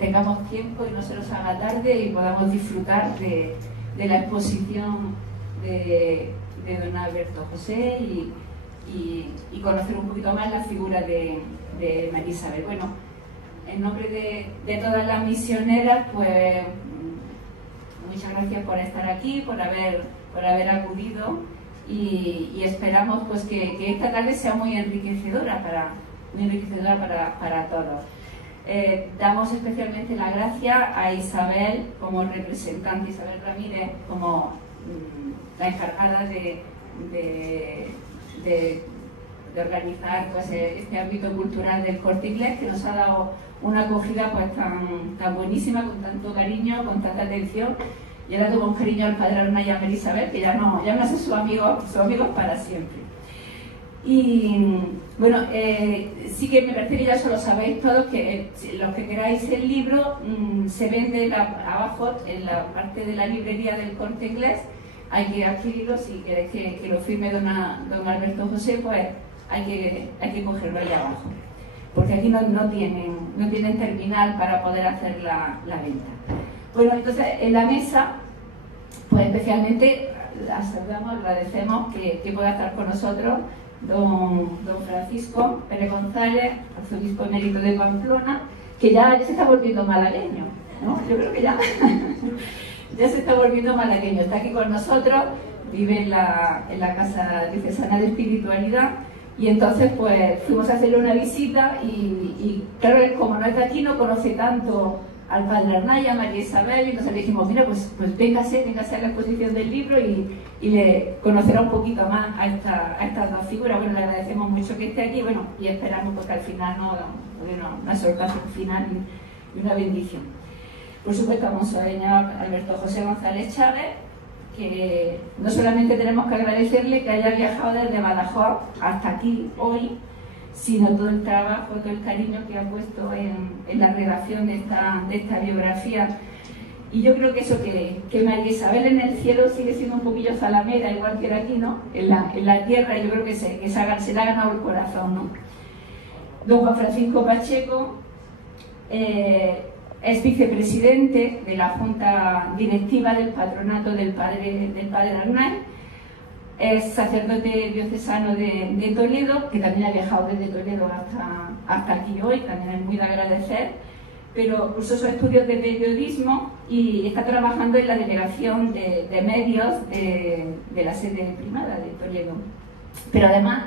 tengamos tiempo y no se nos haga tarde y podamos disfrutar de la exposición de don Alberto José y conocer un poquito más la figura de María Isabel. Bueno, en nombre de todas las misioneras, pues muchas gracias por estar aquí, por haber acudido y esperamos pues que esta tarde sea muy enriquecedora para todos. Damos especialmente la gracia a Isabel como representante, Isabel Ramírez, como la encargada de organizar pues, este ámbito cultural del Corte Inglés, que nos ha dado una acogida pues, tan buenísima, con tanto cariño, con tanta atención. Y ahora tuvo un cariño al padre Arnay y a María Isabel, que ya no son sus amigos para siempre. Y bueno, sí que me parece que ya eso lo sabéis todos, que los que queráis el libro se vende abajo en la parte de la librería del Corte Inglés. Hay que adquirirlo. Si queréis que lo firme don Alberto José, pues hay que cogerlo ahí abajo, porque aquí no tienen terminal para poder hacer la venta. Bueno, entonces en la mesa, pues especialmente la saludamos, agradecemos que pueda estar con nosotros don Francisco Pérez González, arzobispo emérito de Pamplona, que ya se está volviendo malagueño, ¿no? Yo creo que ya se está volviendo malagueño, está aquí con nosotros, vive en la Casa Diocesana de Espiritualidad, y entonces pues fuimos a hacerle una visita y claro, él como no es de aquí, no conoce tanto al padre Arnay, a María Isabel, y entonces le dijimos, mira, pues véngase a la exposición del libro y le conocerá un poquito más a estas dos figuras. Bueno, le agradecemos mucho que esté aquí, bueno, y esperamos porque al final una sorpresa final y una bendición. Por supuesto, a Monseñor Alberto José González Chávez, que no solamente tenemos que agradecerle que haya viajado desde Badajoz hasta aquí hoy, sino todo el trabajo, todo el cariño que ha puesto en la redacción de esta biografía. Y yo creo que eso que María Isabel en el cielo sigue siendo un poquillo zalamera, igual que era aquí, ¿no? En la tierra, yo creo que se le ha ganado el corazón, ¿no? Don Juan Francisco Pacheco es vicepresidente de la Junta Directiva del Patronato del Padre Arnay. Es sacerdote diocesano de Toledo, que también ha viajado desde Toledo hasta aquí hoy, también es muy de agradecer, pero cursó sus estudios de periodismo y está trabajando en la delegación de medios de la sede primada de Toledo. Pero además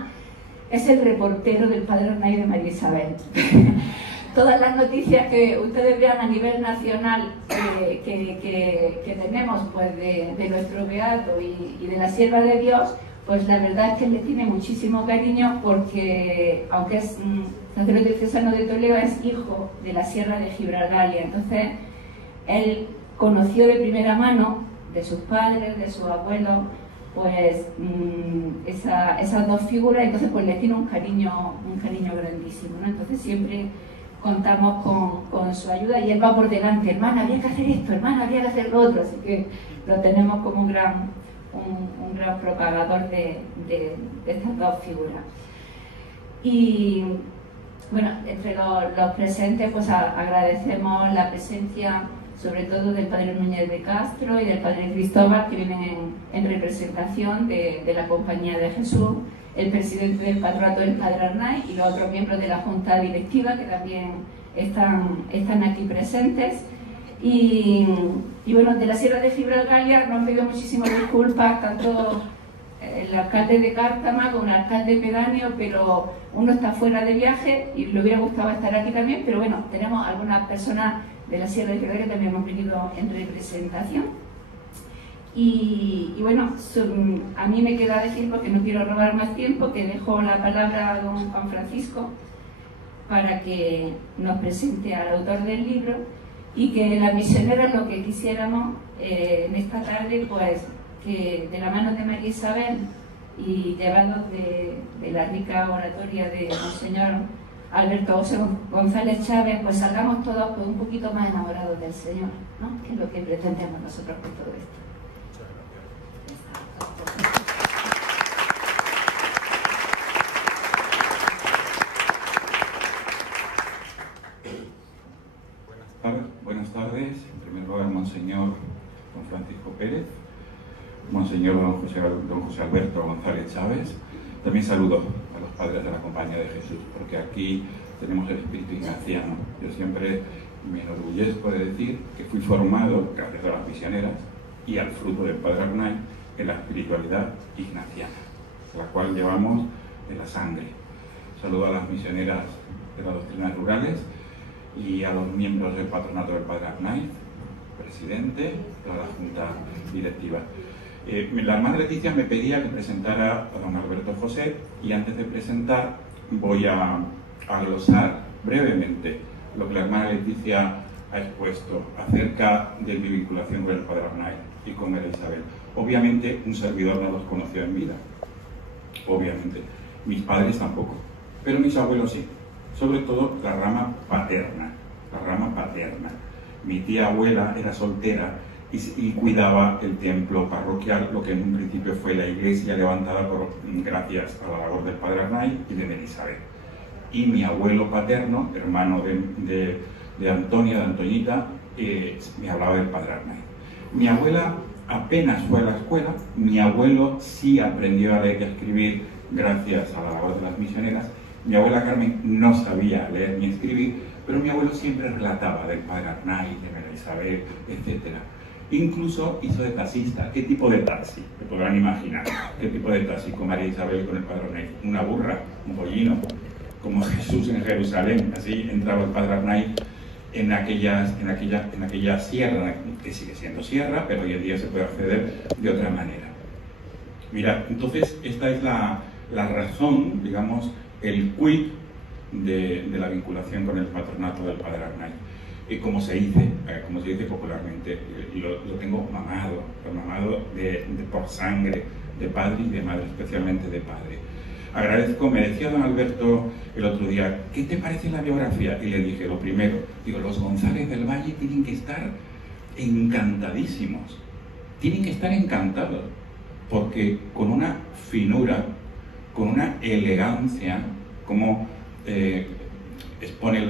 es el reportero del padre Arnay de María Isabel. Todas las noticias que ustedes vean a nivel nacional que tenemos pues, de nuestro beato y de la sierva de Dios, pues la verdad es que le tiene muchísimo cariño, porque aunque es sacerdote diocesano de Toledo, es hijo de la sierra de Gibraltar. Entonces él conoció de primera mano, de sus padres, de sus abuelos, pues esas dos figuras. Entonces pues le tiene un cariño grandísimo, ¿no? Entonces siempre contamos con su ayuda, y él va por delante: hermana, habría que hacer esto, hermana, habría que hacer lo otro. Así que lo tenemos como un gran propagador de estas dos figuras. Y bueno, entre los presentes pues agradecemos la presencia sobre todo del padre Núñez de Castro y del padre Cristóbal, que vienen en representación de la Compañía de Jesús, el presidente del patronato del padre Arnay y los otros miembros de la Junta Directiva, que también están aquí presentes. Y bueno, de la Sierra de Gibraltar nos han pedido muchísimas disculpas, tanto el alcalde de Cártama como el alcalde pedáneo, pero uno está fuera de viaje y le hubiera gustado estar aquí también, pero bueno, tenemos algunas personas de la Sierra de Gibraltar que también hemos venido en representación. Y bueno, a mí me queda decir, porque no quiero robar más tiempo, que dejo la palabra a don Juan Francisco para que nos presente al autor del libro, y que las misioneras lo que quisiéramos en esta tarde, pues que de la mano de María Isabel y llevados de la rica oratoria de Monseñor Alberto José González Chávez, pues salgamos todos pues, un poquito más enamorados del Señor, ¿no? Que es lo que pretendemos nosotros con todo esto. Buenas tardes. Monseñor don José Alberto González Chávez. También saludo a los padres de la Compañía de Jesús, porque aquí tenemos el espíritu ignaciano. Yo siempre me enorgullezco de decir que fui formado, gracias a las misioneras y al fruto del Padre Arnaiz, en la espiritualidad ignaciana, la cual llevamos en la sangre. Saludo a las misioneras de las doctrinas rurales y a los miembros del patronato del Padre Arnaiz, presidente, toda la junta directiva. La hermana Leticia me pedía que presentara a don Alberto José, y antes de presentar voy a glosar brevemente lo que la hermana Leticia ha expuesto acerca de mi vinculación con el Padre Arnaiz y con María Isabel. Obviamente un servidor no los conoció en vida, obviamente, mis padres tampoco, pero mis abuelos sí, sobre todo la rama paterna, Mi tía abuela era soltera y cuidaba el templo parroquial, lo que en un principio fue la iglesia levantada gracias a la labor del Padre Arnaiz y de María Isabel. Y mi abuelo paterno, hermano de Antonia, de Antoñita, me hablaba del Padre Arnaiz. Mi abuela apenas fue a la escuela, mi abuelo sí aprendió a leer y a escribir gracias a la labor de las misioneras. Mi abuela Carmen no sabía leer ni escribir, pero mi abuelo siempre relataba del Padre Arnaiz, de María Isabel, etc. Incluso hizo de taxista. ¿Qué tipo de taxi? Se podrán imaginar. ¿Qué tipo de taxi con María Isabel y con el Padre Arnaiz? Una burra, un pollino, como Jesús en Jerusalén. Así entraba el Padre Arnaiz en aquella sierra, que sigue siendo sierra, pero hoy en día se puede acceder de otra manera. Mira, entonces esta es la razón, digamos, el quid de la vinculación con el patronato del Padre Arnaiz. Y como se dice popularmente, lo tengo mamado por sangre, de padre y de madre, especialmente de padre. Agradezco, me decía don Alberto el otro día, ¿qué te parece la biografía? Y le dije, lo primero, los González del Valle tienen que estar encantadísimos, tienen que estar encantados, porque con una finura, con una elegancia, como expone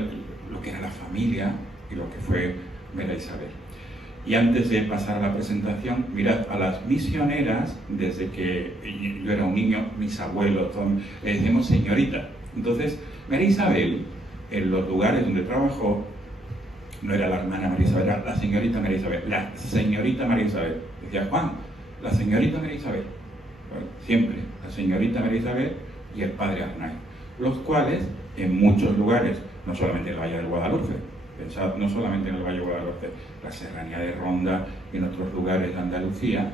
lo que era la familia y lo que fue María Isabel. Y antes de pasar a la presentación, mirad, a las misioneras, desde que yo era un niño, mis abuelos, le decíamos señorita. Entonces, María Isabel, en los lugares donde trabajó, no era la hermana María Isabel, era la señorita María Isabel, la señorita María Isabel. Decía Juan, la señorita María Isabel. Bueno, siempre, la señorita María Isabel y el Padre Arnaiz, los cuales, en muchos lugares, no solamente en el Valle del Guadalupe, pensad, no solamente en el Valle de Guadalupe, la Serranía de Ronda y en otros lugares de Andalucía,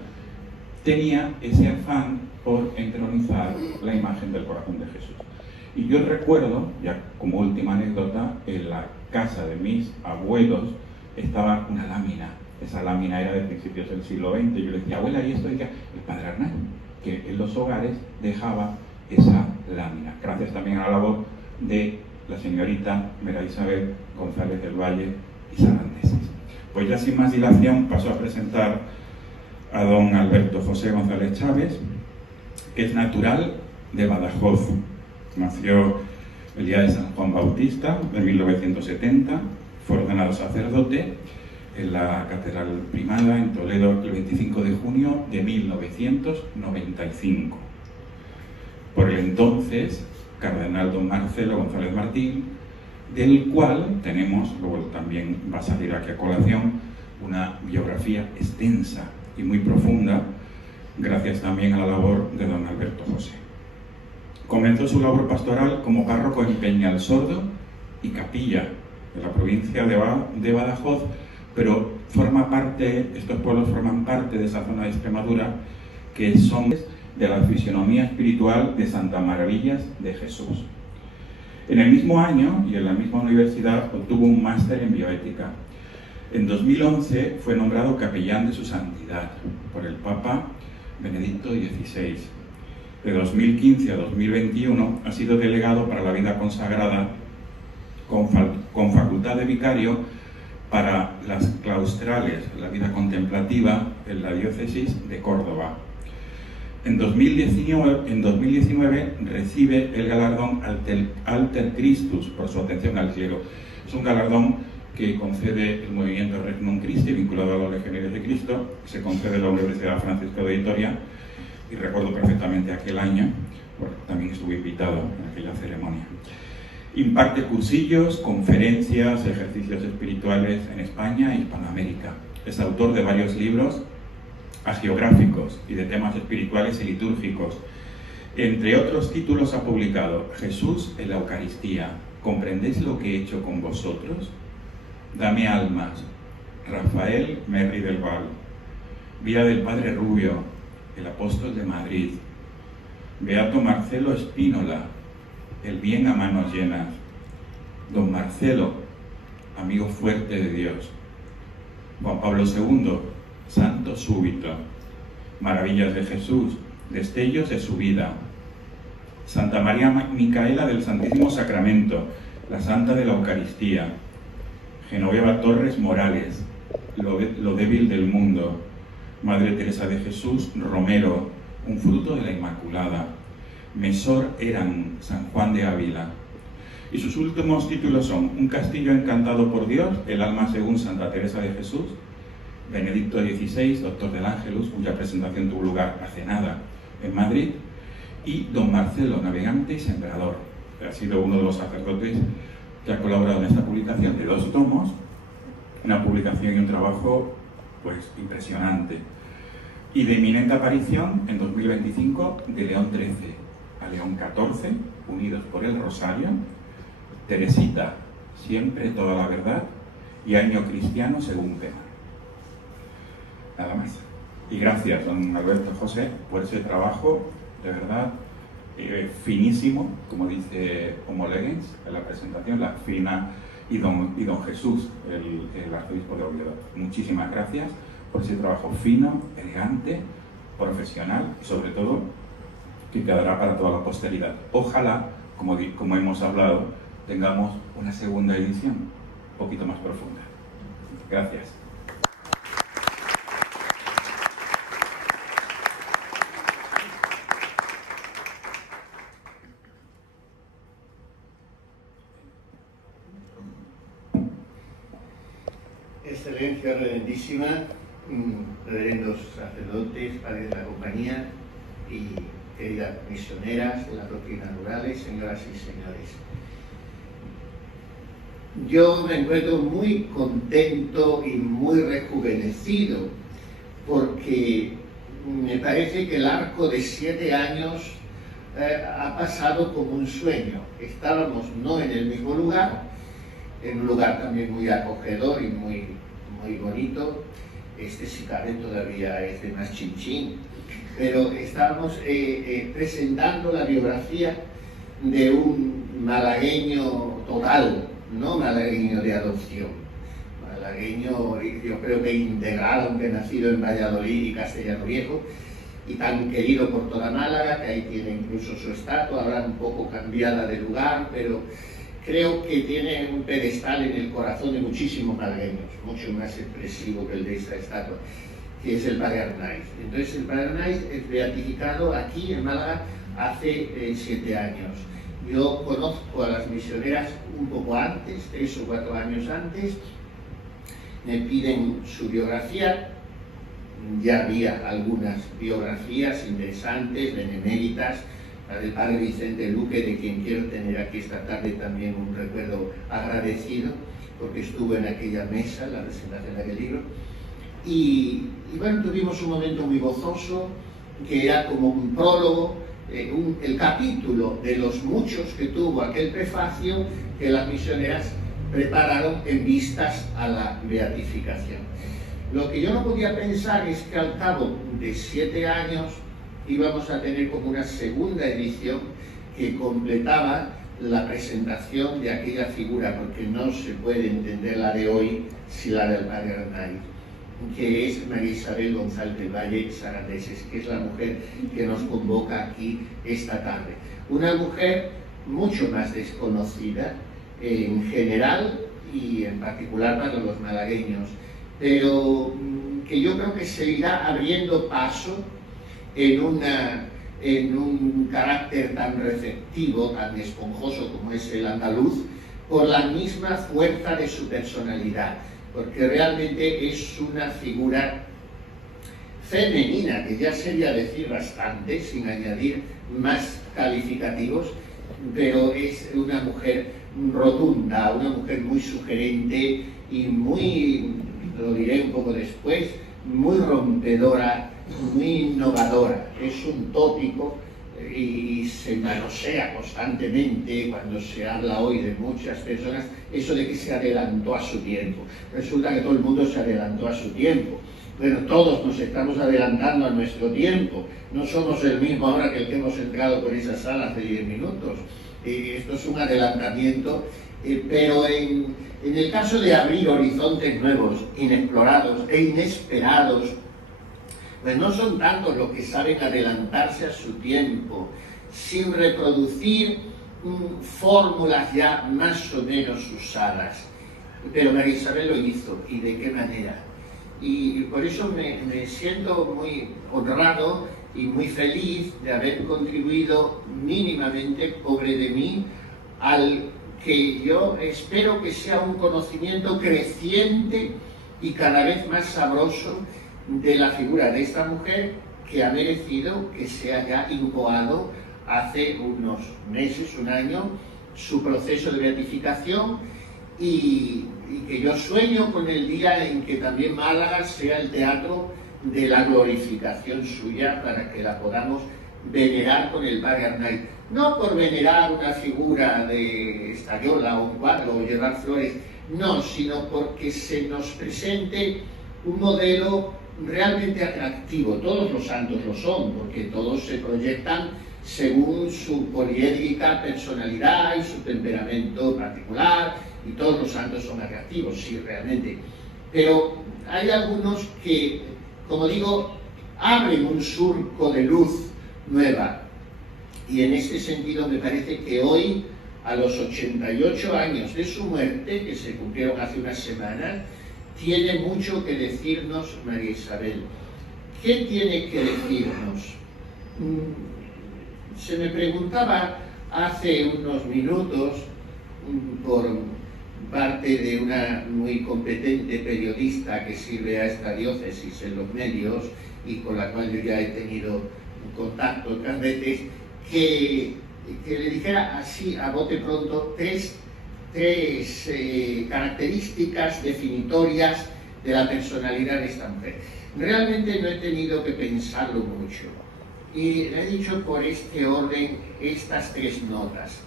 tenía ese afán por entronizar la imagen del corazón de Jesús. Y yo recuerdo, ya como última anécdota, en la casa de mis abuelos estaba una lámina. Esa lámina era de principios del siglo XX. Yo le decía, abuela, ¿y esto? Y decía, el Padre Arnaiz, que en los hogares dejaba esa lámina. Gracias también a la labor de la señorita María Isabel González del Valle y Sarandeses. Pues ya sin más dilación paso a presentar a don Alberto José González Chávez, que es natural de Badajoz. Nació el día de San Juan Bautista de 1970, fue ordenado sacerdote en la Catedral Primada en Toledo el 25 de junio de 1995. Por el entonces cardenal don Marcelo González Martín, del cual tenemos, luego también va a salir aquí a colación, una biografía extensa y muy profunda, gracias también a la labor de don Alberto José. Comenzó su labor pastoral como párroco en Peñalsordo y Capilla, de la provincia de Badajoz, pero estos pueblos forman parte de esa zona de Extremadura que son de la fisionomía espiritual de Santa Maravillas de Jesús. En el mismo año y en la misma universidad obtuvo un máster en bioética. En 2011 fue nombrado capellán de su santidad por el Papa Benedicto XVI. De 2015 a 2021 ha sido delegado para la vida consagrada con facultad de vicario para las claustrales, la vida contemplativa en la diócesis de Córdoba. En 2019 recibe el galardón Alter Christus por su atención al clero. Es un galardón que concede el movimiento Regnum Christi, vinculado a los Legionarios de Cristo, que se concede en la Universidad Francisco de Vitoria, y recuerdo perfectamente aquel año, porque también estuve invitado en aquella ceremonia. Imparte cursillos, conferencias, ejercicios espirituales en España e Hispanoamérica. Es autor de varios libros hagiográficos y de temas espirituales y litúrgicos. Entre otros títulos ha publicado Jesús en la Eucaristía, ¿comprendéis lo que he hecho con vosotros? Dame almas, Rafael Merri del Val, Vida del Padre Rubio, el Apóstol de Madrid, Beato Marcelo Espínola, El bien a manos llenas, Don Marcelo, amigo fuerte de Dios, Juan Pablo II, Santo súbito, Maravillas de Jesús, Destellos de su vida, Santa María Micaela del Santísimo Sacramento, la Santa de la Eucaristía, Genoveva Torres Morales, Lo débil del mundo, Madre Teresa de Jesús Romero, Un fruto de la Inmaculada, Mesor Eran, San Juan de Ávila. Y sus últimos títulos son Un castillo encantado por Dios, El alma según Santa Teresa de Jesús, Benedicto XVI, Doctor del Ángelus, cuya presentación tuvo lugar hace nada en Madrid, y Don Marcelo, navegante y sembrador, que ha sido uno de los sacerdotes que ha colaborado en esta publicación de 2 tomos, una publicación y un trabajo pues impresionante, y de eminente aparición en 2025 de León XIII a León XIV, unidos por el Rosario, Teresita, siempre toda la verdad, y Año Cristiano según Pema. Nada más. Y gracias, don Alberto José, por ese trabajo, de verdad, finísimo, como dice Homo Legens en la presentación, la fina, y don Jesús, el arzobispo de Oviedo. Muchísimas gracias por ese trabajo fino, elegante, profesional y sobre todo que quedará para toda la posteridad. Ojalá, como hemos hablado, tengamos una segunda edición un poquito más profunda. Gracias. Excelencia reverendísima, reverendos sacerdotes, padres de la compañía y queridas misioneras de las doctrinas rurales, señoras y señores. Yo me encuentro muy contento y muy rejuvenecido porque me parece que el arco de 7 años ha pasado como un sueño. Estábamos no en el mismo lugar, en un lugar también muy acogedor y muy bonito. Este si cabe todavía es de más chinchín, pero estábamos presentando la biografía de un malagueño total, no malagueño de adopción, malagueño yo creo que integral, aunque nacido en Valladolid y Castellano Viejo, y tan querido por toda Málaga, que ahí tiene incluso su estatua, ahora un poco cambiada de lugar, pero creo que tiene un pedestal en el corazón de muchísimos malagueños, mucho más expresivo que el de esta estatua, que es el Padre Arnaiz. Entonces el Padre Arnaiz es beatificado aquí en Málaga hace 7 años. Yo conozco a las misioneras un poco antes, 3 o 4 años antes, me piden su biografía. Ya había algunas biografías interesantes, beneméritas, la del padre Vicente Luque, de quien quiero tener aquí esta tarde también un recuerdo agradecido, porque estuvo en aquella mesa, la presentación de aquel libro. Y bueno, tuvimos un momento muy gozoso, que era como un prólogo, el capítulo de los muchos que tuvo aquel prefacio que las misioneras prepararon en vistas a la beatificación. Lo que yo no podía pensar es que al cabo de 7 años íbamos a tener como una segunda edición que completaba la presentación de aquella figura, porque no se puede entender la de hoy sin la del Padre Arnaiz, que es María Isabel González del Valle Sarandeses, que es la mujer que nos convoca aquí esta tarde. Una mujer mucho más desconocida en general y en particular para los malagueños, pero que yo creo que se irá abriendo paso en un carácter tan receptivo, tan esponjoso como es el andaluz, por la misma fuerza de su personalidad, porque realmente es una figura femenina, que ya sería decir bastante, sin añadir más calificativos, pero es una mujer rotunda, una mujer muy sugerente y muy, lo diré un poco después, muy rompedora, muy innovadora. Es un tópico y se manosea constantemente cuando se habla hoy de muchas personas, eso de que se adelantó a su tiempo. Resulta que todo el mundo se adelantó a su tiempo. Bueno, todos nos estamos adelantando a nuestro tiempo. No somos el mismo ahora que el que hemos entrado por esa sala hace 10 minutos. Esto es un adelantamiento, pero en el caso de abrir horizontes nuevos, inexplorados e inesperados, pues no son tantos los que saben adelantarse a su tiempo, sin reproducir fórmulas ya más o menos usadas. Pero María Isabel lo hizo, ¿y de qué manera? Y por eso me siento muy honrado y muy feliz de haber contribuido mínimamente, pobre de mí, al que yo espero que sea un conocimiento creciente y cada vez más sabroso de la figura de esta mujer, que ha merecido que se haya incoado hace unos meses, un año, su proceso de beatificación, y que yo sueño con el día en que también Málaga sea el teatro de la glorificación suya, para que la podamos venerar con el Padre Arnaiz. No por venerar una figura de Estayola o un cuadro o llevar flores, no, sino porque se nos presente un modelo realmente atractivo. Todos los santos lo son, porque todos se proyectan según su poliédrica personalidad y su temperamento particular, y todos los santos son atractivos, sí, realmente. Pero hay algunos que, como digo, abren un surco de luz nueva. Y en este sentido me parece que hoy, a los 88 años de su muerte, que se cumplieron hace unas semanas, tiene mucho que decirnos María Isabel. ¿Qué tiene que decirnos? Se me preguntaba hace unos minutos, por parte de una muy competente periodista que sirve a esta diócesis en los medios y con la cual yo ya he tenido contacto otras veces, que le dijera así a bote pronto tres características definitorias de la personalidad de esta mujer. Realmente no he tenido que pensarlo mucho y le he dicho por este orden estas tres notas.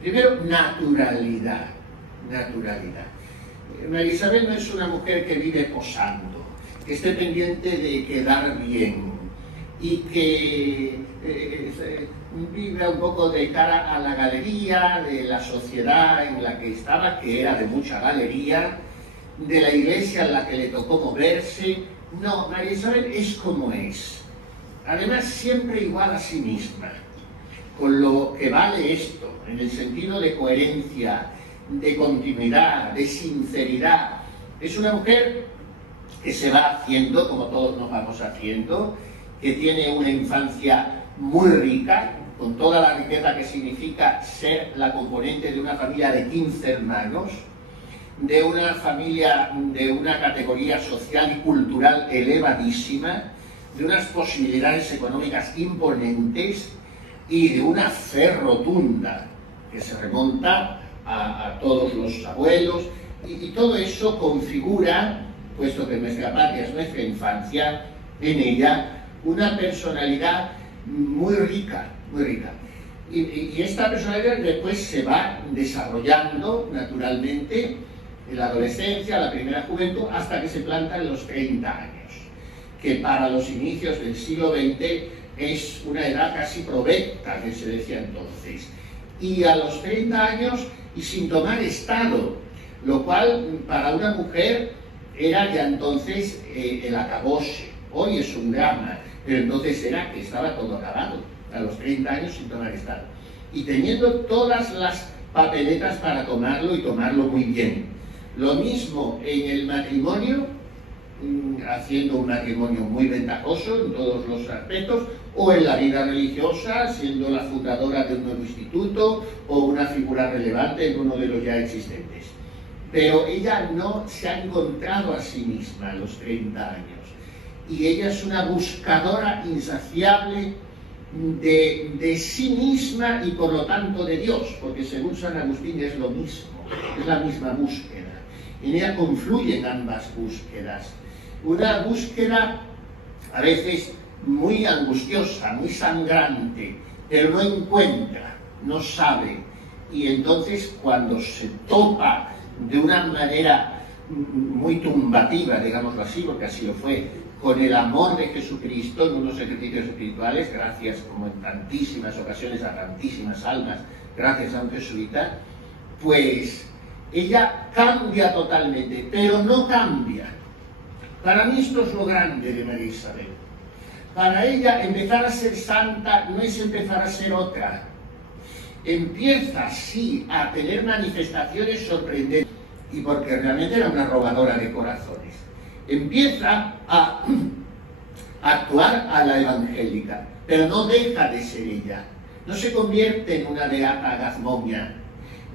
Primero, naturalidad. Naturalidad. María Isabel no es una mujer que vive posando, que esté pendiente de quedar bien y que vive un poco de cara a la galería de la sociedad en la que estaba, que era de mucha galería, de la iglesia en la que le tocó moverse. No, María Isabel es como es. Además, siempre igual a sí misma, con lo que vale esto, en el sentido de coherencia, de continuidad, de sinceridad. Es una mujer que se va haciendo, como todos nos vamos haciendo, que tiene una infancia muy rica, con toda la riqueza que significa ser la componente de una familia de 15 hermanos, de una familia de una categoría social y cultural elevadísima, de unas posibilidades económicas imponentes y de una fe rotunda que se remonta a todos los abuelos, y todo eso configura, puesto que nuestra patria es nuestra infancia, en ella una personalidad muy rica, muy rica. Y esta personalidad después se va desarrollando naturalmente en la adolescencia, la primera juventud, hasta que se planta en los 30 años, que para los inicios del siglo XX es una edad casi provecta, que se decía entonces. Y a los 30 años, y sin tomar estado, lo cual para una mujer era ya entonces el acabose. Hoy es un drama, pero entonces era que estaba todo acabado, a los 30 años sin tomar estado. Y teniendo todas las papeletas para tomarlo y tomarlo muy bien. Lo mismo en el matrimonio, haciendo un matrimonio muy ventajoso en todos los aspectos, o en la vida religiosa, siendo la fundadora de un nuevo instituto o una figura relevante en uno de los ya existentes. Pero ella no se ha encontrado a sí misma a los 30 años, y ella es una buscadora insaciable de sí misma y por lo tanto de Dios, porque según San Agustín es lo mismo, es la misma búsqueda. En ella confluyen ambas búsquedas. Una búsqueda a veces muy angustiosa, muy sangrante, pero no encuentra, no sabe. Y entonces cuando se topa de una manera muy tumbativa, digámoslo así, porque así lo fue, con el amor de Jesucristo en unos ejercicios espirituales, gracias, como en tantísimas ocasiones, a tantísimas almas, gracias a un jesuita, pues ella cambia totalmente, pero no cambia. Para mí esto es lo grande de María Isabel. Para ella empezar a ser santa no es empezar a ser otra. Empieza, sí, a tener manifestaciones sorprendentes, y porque realmente era una robadora de corazones. Empieza a actuar a la evangélica, pero no deja de ser ella. No se convierte en una beata gazmoña,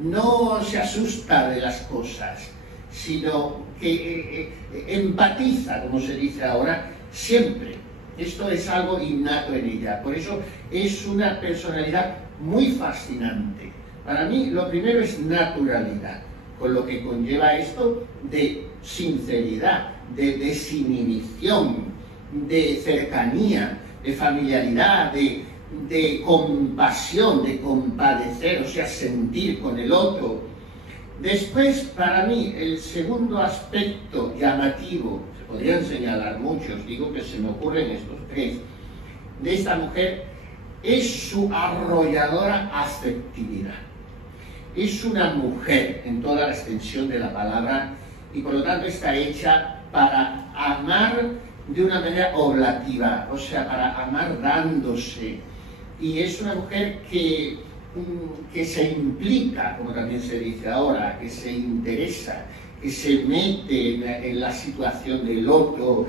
no se asusta de las cosas, sino que empatiza, como se dice ahora, siempre. Esto es algo innato en ella, por eso es una personalidad muy fascinante. Para mí lo primero es naturalidad, con lo que conlleva esto de sinceridad, de desinhibición, de cercanía, de familiaridad, de compasión, de compadecer, o sea, sentir con el otro. Después, para mí, el segundo aspecto llamativo, se podrían señalar muchos, digo que se me ocurren estos tres, de esta mujer, es su arrolladora afectividad. Es una mujer en toda la extensión de la palabra, y por lo tanto está hecha para amar de una manera oblativa, o sea, para amar dándose. Y es una mujer que se implica, como también se dice ahora, que se interesa, que se mete en la situación del otro,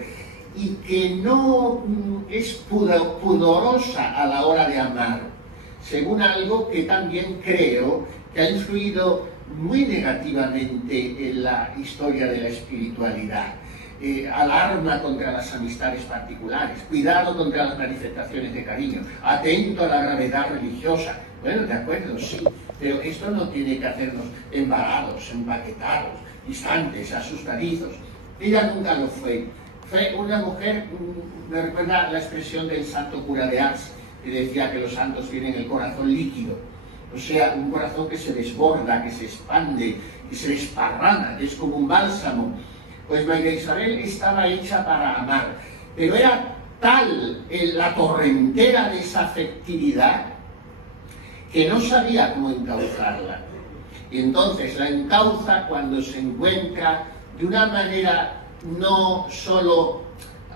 y que no es pudorosa a la hora de amar, según algo que también creo que ha influido muy negativamente en la historia de la espiritualidad. Alarma contra las amistades particulares, cuidado contra las manifestaciones de cariño, atento a la gravedad religiosa. Bueno, de acuerdo, sí, pero esto no tiene que hacernos embarados, empaquetados, distantes, asustadizos. Ella nunca lo fue. Fue una mujer, me recuerda la expresión del santo cura de Ars, que decía que los santos tienen el corazón líquido, o sea, un corazón que se desborda, que se expande, que se desparrama, que es como un bálsamo. Pues María Isabel estaba hecha para amar, pero era tal la torrentera de esa afectividad que no sabía cómo encauzarla. Y entonces la encauza cuando se encuentra de una manera no solo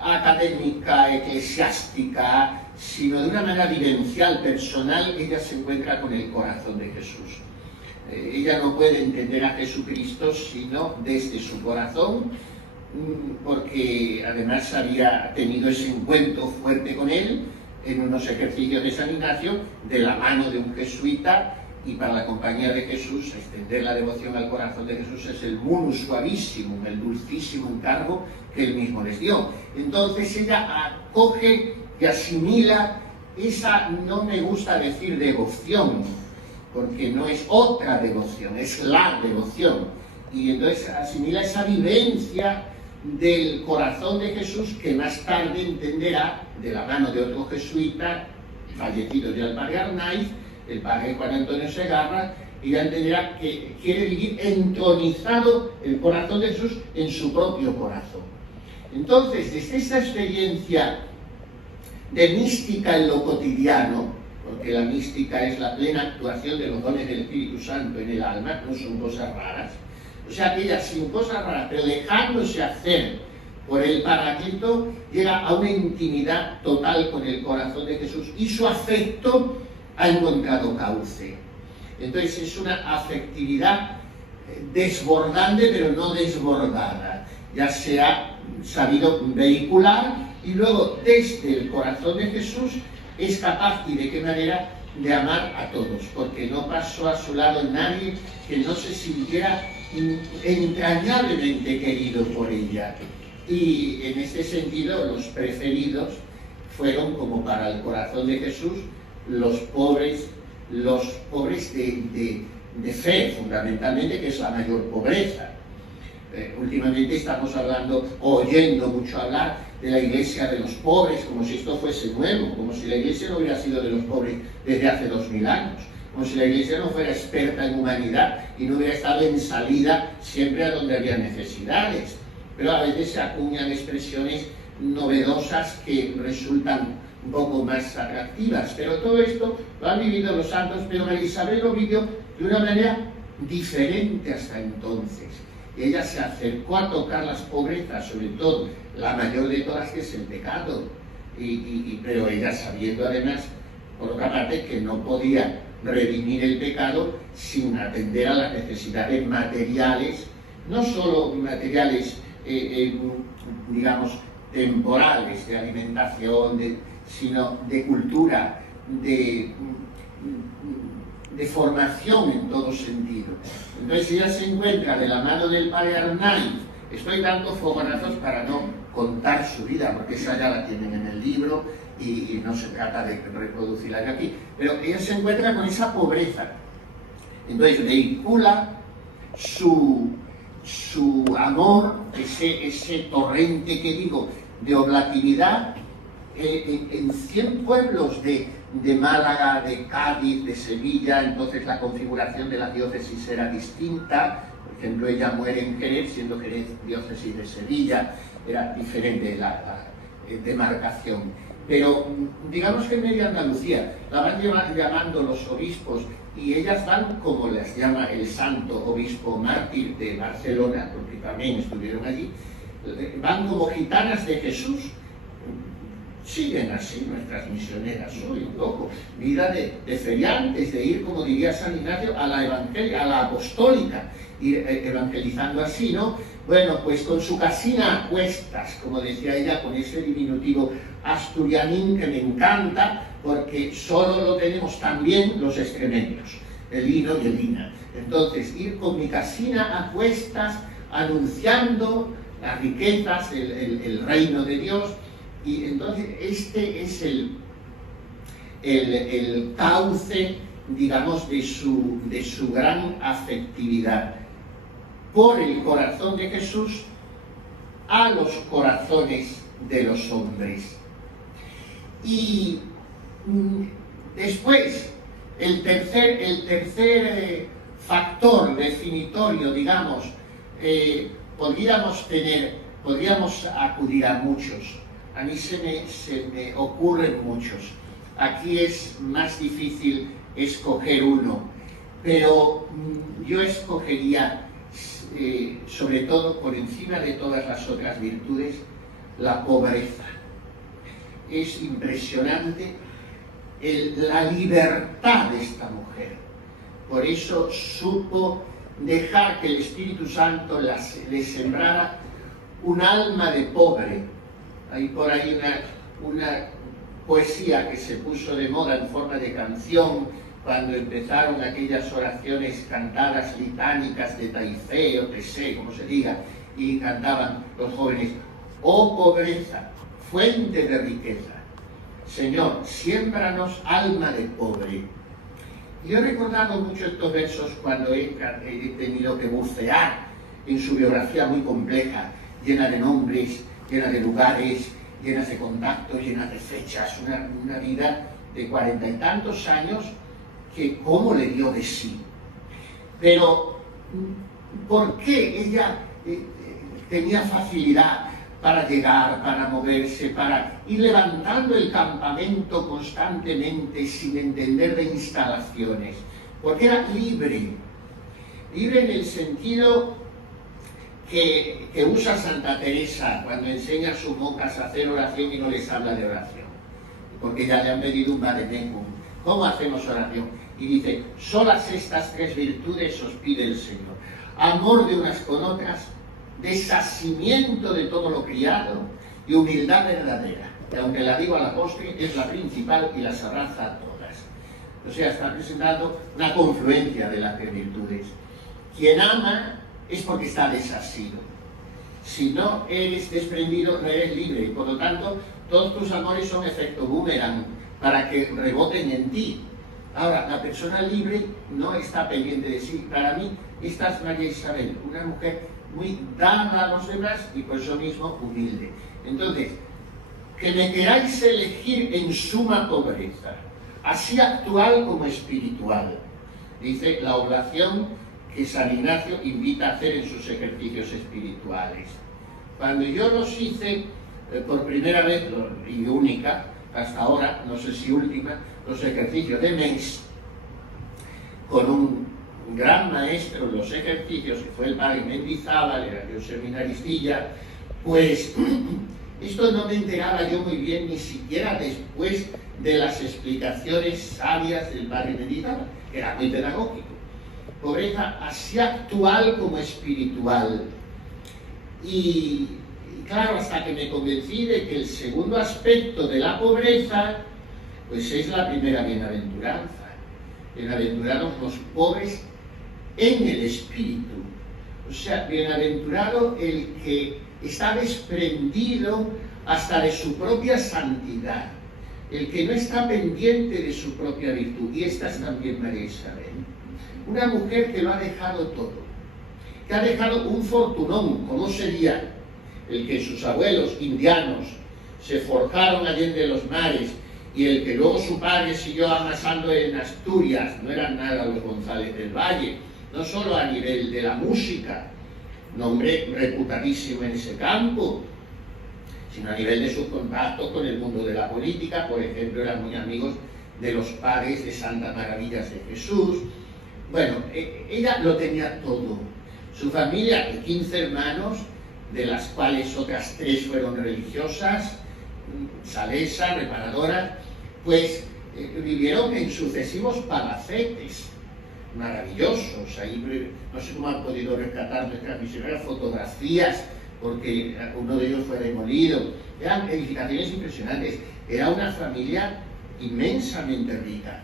académica, eclesiástica, sino de una manera vivencial, personal. Ella se encuentra con el corazón de Jesús. Ella no puede entender a Jesucristo sino desde su corazón, porque además había tenido ese encuentro fuerte con él en unos ejercicios de San Ignacio, de la mano de un jesuita, y para la compañía de Jesús, extender la devoción al corazón de Jesús es el munus suavissimum, el dulcísimo encargo que él mismo les dio. Entonces ella acoge y asimila esa, no me gusta decir devoción, porque no es otra devoción, es la devoción. Y entonces asimila esa vivencia del corazón de Jesús, que más tarde entenderá, de la mano de otro jesuita, fallecido ya el padre Arnaiz, el padre Juan Antonio Segarra, y ya entenderá que quiere vivir entronizado el corazón de Jesús en su propio corazón. Entonces, desde esta experiencia de mística en lo cotidiano, porque la mística es la plena actuación de los dones del Espíritu Santo en el alma, no son cosas raras, o sea que ella sin cosas raras, pero dejándose hacer por el Paráclito, llega a una intimidad total con el corazón de Jesús, y su afecto ha encontrado cauce. Entonces es una afectividad desbordante, pero no desbordada, ya sea sabido vehicular, y luego desde el corazón de Jesús es capaz, y de qué manera, de amar a todos, porque no pasó a su lado nadie que no se sintiera entrañablemente querido por ella. Y en este sentido los preferidos fueron, como para el corazón de Jesús, los pobres de fe, fundamentalmente, que es la mayor pobreza. Últimamente estamos hablando, oyendo mucho hablar de la iglesia de los pobres, como si esto fuese nuevo, como si la iglesia no hubiera sido de los pobres desde hace 2000 años, como si la iglesia no fuera experta en humanidad y no hubiera estado en salida siempre a donde había necesidades. Pero a veces se acuñan expresiones novedosas que resultan un poco más atractivas. Pero todo esto lo han vivido los santos, pero María Isabel lo vivió de una manera diferente hasta entonces. Ella se acercó a tocar las pobrezas, sobre todo la mayor de todas, que es el pecado. Pero ella, sabiendo además, por otra parte, que no podía redimir el pecado sin atender a las necesidades materiales, no solo materiales, digamos, temporales, de alimentación, sino de cultura, de formación en todo sentido. Entonces ella se encuentra de la mano del padre Arnaiz. Estoy dando fogonazos para no contar su vida, porque esa ya la tienen en el libro y no se trata de reproducirla aquí, pero ella se encuentra con esa pobreza. Entonces vehicula su amor, ese torrente que digo, de oblatividad en 100 pueblos de Málaga, de Cádiz, de Sevilla. Entonces la configuración de la diócesis era distinta. Por ejemplo, ella muere en Jerez, siendo Jerez diócesis de Sevilla, era diferente la demarcación. Pero digamos que en media Andalucía la van llamando los obispos, y ellas van, como las llama el santo obispo mártir de Barcelona, porque también estuvieron allí, van como gitanas de Jesús. Siguen así nuestras misioneras hoy un poco, vida de feriantes, de ir, como diría San Ignacio, a la evangelia, a la apostólica, ir evangelizando así, ¿no? Bueno, pues con su casina a cuestas, como decía ella, con ese diminutivo asturianín que me encanta, porque solo lo tenemos también los extremeños, el lino y el lina. Entonces, ir con mi casina a cuestas, anunciando las riquezas, el reino de Dios. Y entonces este es el cauce, digamos, de su gran afectividad por el corazón de Jesús a los corazones de los hombres. Y después, el tercer factor definitorio, digamos, podríamos acudir a muchos. A mí se me ocurren muchos. Aquí es más difícil escoger uno, pero yo escogería, sobre todo por encima de todas las otras virtudes, la pobreza. Es impresionante la libertad de esta mujer. Por eso supo dejar que el Espíritu Santo le sembrara un alma de pobre. Hay por ahí una poesía que se puso de moda en forma de canción cuando empezaron aquellas oraciones cantadas litánicas de Taizé o Tesé, como se diga, y cantaban los jóvenes: oh pobreza, fuente de riqueza, Señor, siémbranos alma de pobre. Yo he recordado mucho estos versos cuando he tenido que bucear en su biografía muy compleja, llena de nombres, llena de lugares, llena de contactos, llena de fechas, una vida de 40 y tantos años que cómo le dio de sí. Pero, ¿por qué ella tenía facilidad para llegar, para moverse, para ir levantando el campamento constantemente sin entender de instalaciones? Porque era libre en el sentido que usa Santa Teresa cuando enseña a sus monjas a hacer oración y no les habla de oración, porque ya le han pedido un vademecum. ¿Cómo hacemos oración? Y dice: solas estas tres virtudes os pide el Señor: amor de unas con otras, deshacimiento de todo lo criado y humildad verdadera, que aunque la digo a la postre, es la principal y las abraza a todas. O sea, está presentando una confluencia de las tres virtudes. Quien ama es porque está desasido. Si no eres desprendido, no eres libre. Por lo tanto, todos tus amores son efecto boomerang para que reboten en ti. Ahora, la persona libre no está pendiente de sí. Para mí, esta es María Isabel, una mujer muy dada a los demás y por eso mismo humilde. Entonces, que me queráis elegir en suma pobreza, así actual como espiritual, dice la oración que San Ignacio invita a hacer en sus ejercicios espirituales. Cuando yo los hice por primera vez y única, hasta ahora, no sé si última, los ejercicios de mes, con un gran maestro de los ejercicios, que fue el padre Mendizábal, era yo seminaristilla, pues esto no me enteraba yo muy bien ni siquiera después de las explicaciones sabias del padre Mendizábal, que era muy pedagógico. Pobreza así actual como espiritual. Y claro, hasta que me convencí de que el segundo aspecto de la pobreza, pues es la primera bienaventuranza. Bienaventurados los pobres en el espíritu. O sea, bienaventurado el que está desprendido hasta de su propia santidad, el que no está pendiente de su propia virtud. Y esta es también María Isabel. Una mujer que lo ha dejado todo, que ha dejado un fortunón, como sería el que sus abuelos indianos se forjaron allende los mares y el que luego su padre siguió amasando en Asturias. No eran nada los González del Valle, no solo a nivel de la música, nombre reputadísimo en ese campo, sino a nivel de sus contactos con el mundo de la política. Por ejemplo, eran muy amigos de los padres de Santa Maravillas de Jesús. Bueno, ella lo tenía todo. Su familia, de 15 hermanos, de las cuales otras 3 fueron religiosas, salesas, reparadoras, pues vivieron en sucesivos palacetes maravillosos. Ahí no sé cómo han podido rescatar nuestras misioneras fotografías, porque uno de ellos fue demolido. Eran edificaciones impresionantes. Era una familia inmensamente rica.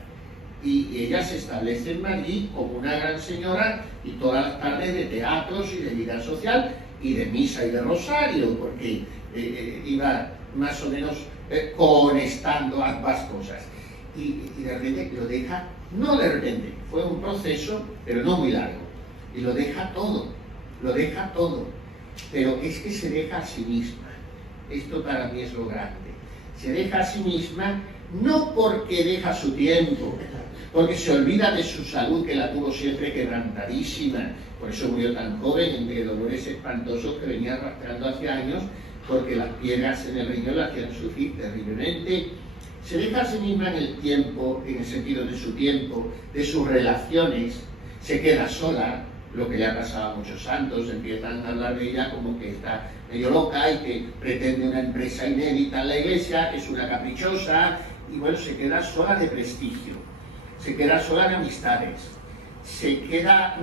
Y ella se establece en Madrid como una gran señora, y todas las tardes de teatros y de vida social y de misa y de rosario, porque iba más o menos conectando ambas cosas. Y de repente lo deja, no de repente, fue un proceso, pero no muy largo, y lo deja todo, pero es que se deja a sí misma. Esto para mí es lo grande. Se deja a sí misma no porque deja su tiempo, porque se olvida de su salud, que la tuvo siempre quebrantadísima. Por eso murió tan joven, entre dolores espantosos que venía arrastrando hace años, porque las piedras en el riñón la hacían sufrir terriblemente. Se deja a sí misma en el tiempo, en el sentido de su tiempo, de sus relaciones. Se queda sola, lo que le ha pasado a muchos santos. Empiezan a hablar de ella como que está medio loca y que pretende una empresa inédita en la iglesia, que es una caprichosa, y bueno, se queda sola de prestigio, se queda sola de amistades, se queda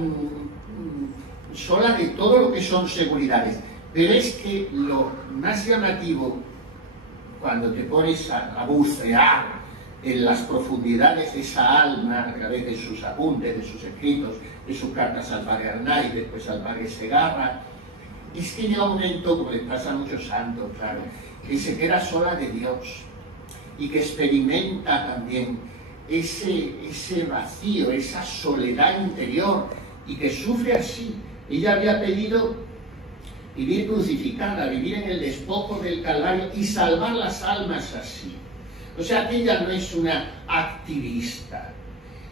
sola de todo lo que son seguridades. Pero es que lo más llamativo, cuando te pones a bucear en las profundidades de esa alma, a través de sus apuntes, de sus escritos, de sus cartas al padre Arnaiz, después al padre Segarra, es que llega un momento, como le pasa a muchos santos, claro, que se queda sola de Dios y que experimenta también ese vacío, esa soledad interior, y que sufre así. Ella había pedido vivir crucificada, vivir en el despojo del Calvario y salvar las almas así. O sea, que ella no es una activista,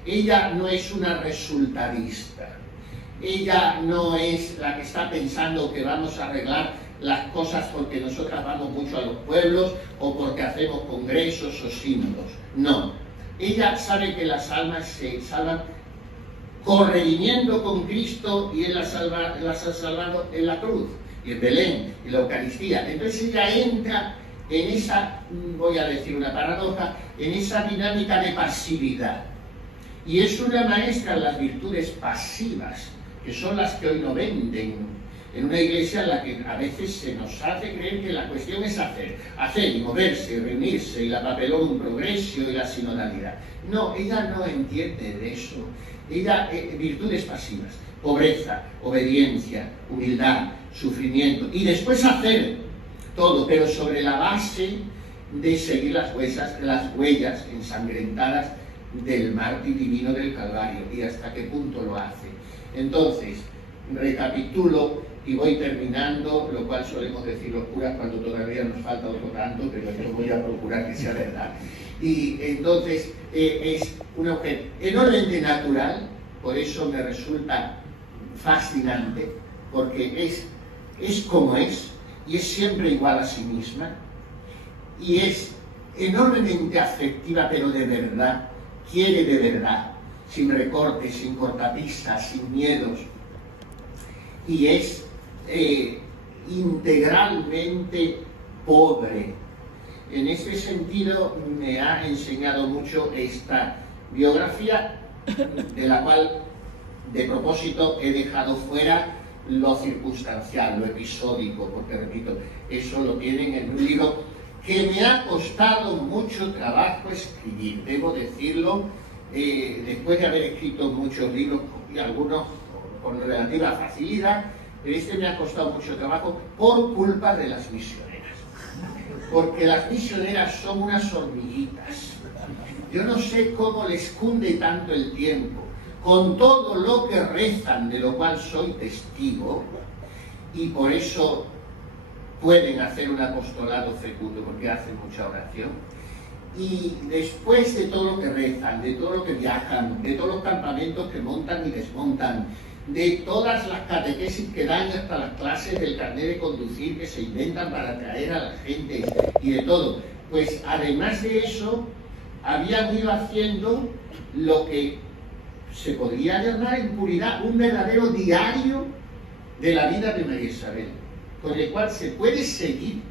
ella no es una resultadista, ella no es la que está pensando que vamos a arreglar las cosas porque nosotras vamos mucho a los pueblos o porque hacemos congresos o sínodos. No, ella sabe que las almas se salvan corredimiendo con Cristo, y Él las ha salvado en la cruz y en Belén, en la Eucaristía. Entonces ella entra en esa, voy a decir una paradoja, en esa dinámica de pasividad. Y es una maestra en las virtudes pasivas, que son las que hoy no venden. en una iglesia en la que a veces se nos hace creer que la cuestión es hacer y moverse, reunirse, y la papelón un progreso y la sinodalidad. No, ella no entiende de eso. Ella, virtudes pasivas, pobreza, obediencia, humildad, sufrimiento, y después hacer todo, pero sobre la base de seguir las huellas ensangrentadas del mártir divino del Calvario, y hasta qué punto lo hace. Entonces, recapitulo y voy terminando, lo cual solemos decir los curas cuando todavía nos falta otro tanto, pero yo voy a procurar que sea verdad. Y entonces es una mujer enormemente natural, por eso me resulta fascinante, porque es como es, y es siempre igual a sí misma, y es enormemente afectiva, pero de verdad, quiere de verdad, sin recortes, sin cortapisas, sin miedos, y es integralmente pobre. En este sentido me ha enseñado mucho esta biografía, de la cual de propósito he dejado fuera lo circunstancial, lo episódico, porque repito, eso lo tienen en un libro que me ha costado mucho trabajo escribir, debo decirlo, después de haber escrito muchos libros y algunos con relativa facilidad, pero este me ha costado mucho trabajo por culpa de las misioneras, porque las misioneras son unas hormiguitas. Yo no sé cómo les cunde tanto el tiempo, con todo lo que rezan, de lo cual soy testigo, y por eso pueden hacer un apostolado fecundo, porque hacen mucha oración. Y después de todo lo que rezan, de todo lo que viajan, de todos los campamentos que montan y desmontan, de todas las catequesis que dan hasta las clases del carnet de conducir que se inventan para atraer a la gente, y de todo, pues además de eso habían ido haciendo lo que se podría llamar en puridad un verdadero diario de la vida de María Isabel, con el cual se puede seguir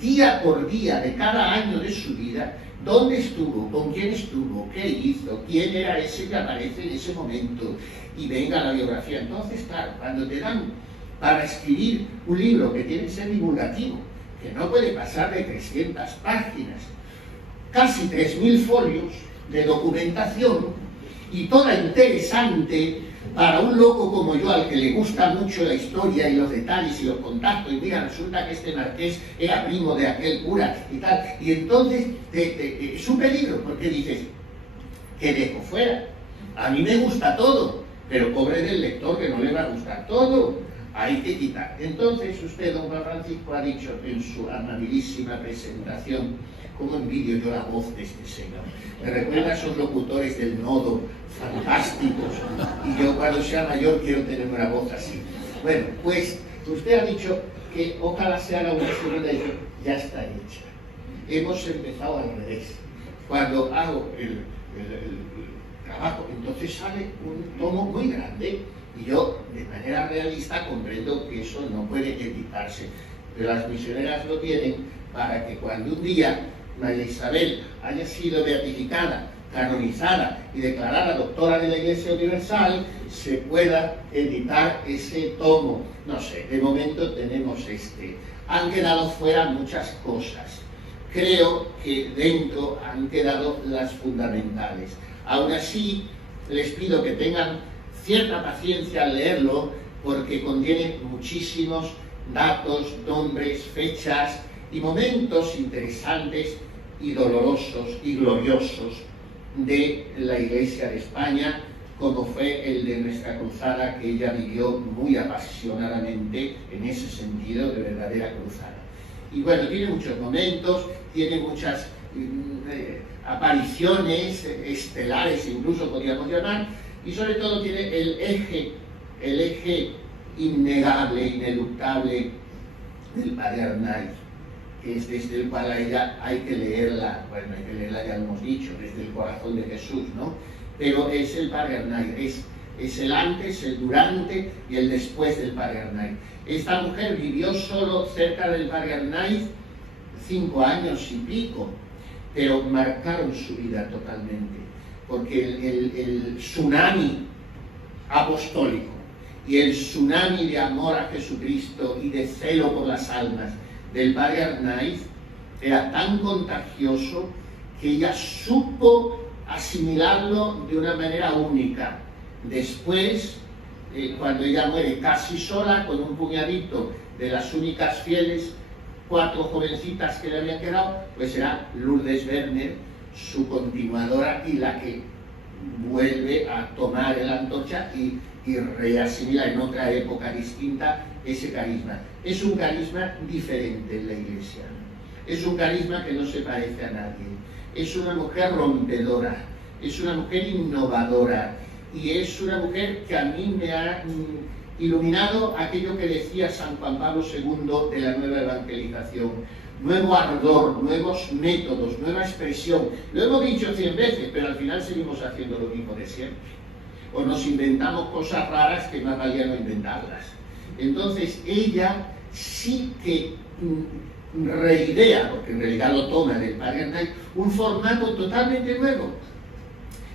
día por día de cada año de su vida, dónde estuvo, con quién estuvo, qué hizo, quién era ese que aparece en ese momento, y venga la biografía. Entonces, claro, cuando te dan para escribir un libro que tiene que ser divulgativo, que no puede pasar de 300 páginas, casi 3000 folios de documentación, y toda interesante para un loco como yo, al que le gusta mucho la historia y los detalles y los contactos, y mira, resulta que este marqués era primo de aquel cura y tal, y entonces es un peligro, porque dices, ¿qué dejo fuera? A mí me gusta todo, pero pobre del lector que no le va a gustar todo, hay que quitar. Entonces usted, don Juan Francisco, ha dicho en su amabilísima presentación, cómo envidio yo la voz de este señor. Me recuerda a esos locutores del nodo, fantásticos, y yo cuando sea mayor quiero tener una voz así. Bueno, pues usted ha dicho que ojalá se haga una segunda edición, ya está hecha. Hemos empezado al revés. Cuando hago el trabajo, entonces sale un tomo muy grande, y yo de manera realista comprendo que eso no puede editarse, pero las misioneras lo tienen para que cuando un día María Isabel haya sido beatificada, canonizada y declarada doctora de la Iglesia Universal, se pueda editar ese tomo. No sé, de momento tenemos este. Han quedado fuera muchas cosas. Creo que dentro han quedado las fundamentales. Aún así, les pido que tengan cierta paciencia al leerlo, porque contiene muchísimos datos, nombres, fechas y momentos interesantes y dolorosos y gloriosos de la Iglesia de España, como fue el de nuestra cruzada, que ella vivió muy apasionadamente en ese sentido de verdadera cruzada. Y bueno, tiene muchos momentos, tiene muchas apariciones estelares, incluso podríamos llamar, y sobre todo tiene el eje innegable, ineluctable del Padre Arnaiz, que es desde el cual a ella hay que leerla, bueno, hay que leerla, ya lo hemos dicho, desde el corazón de Jesús, ¿no? Pero es el Padre Arnaiz, es el antes, el durante y el después del Padre Arnaiz. Esta mujer vivió solo cerca del Padre Arnaiz 5 años y pico, pero marcaron su vida totalmente, porque el tsunami apostólico y el tsunami de amor a Jesucristo y de celo por las almas del padre Arnaiz era tan contagioso que ella supo asimilarlo de una manera única. Después, cuando ella muere casi sola, con un puñadito de las únicas fieles, 4 jovencitas que le habían quedado, pues era Lourdes Werner, su continuadora, y la que vuelve a tomar la antorcha y reasimila en otra época distinta ese carisma. Es un carisma diferente en la Iglesia, es un carisma que no se parece a nadie, es una mujer rompedora, es una mujer innovadora, y es una mujer que a mí me ha iluminado aquello que decía San Juan Pablo II de la nueva evangelización: nuevo ardor, nuevos métodos, nueva expresión. Lo hemos dicho 100 veces, pero al final seguimos haciendo lo mismo de siempre. O nos inventamos cosas raras que más valía no inventarlas. Entonces ella sí que reidea, porque en realidad lo toma del padre Arnaiz, un formato totalmente nuevo.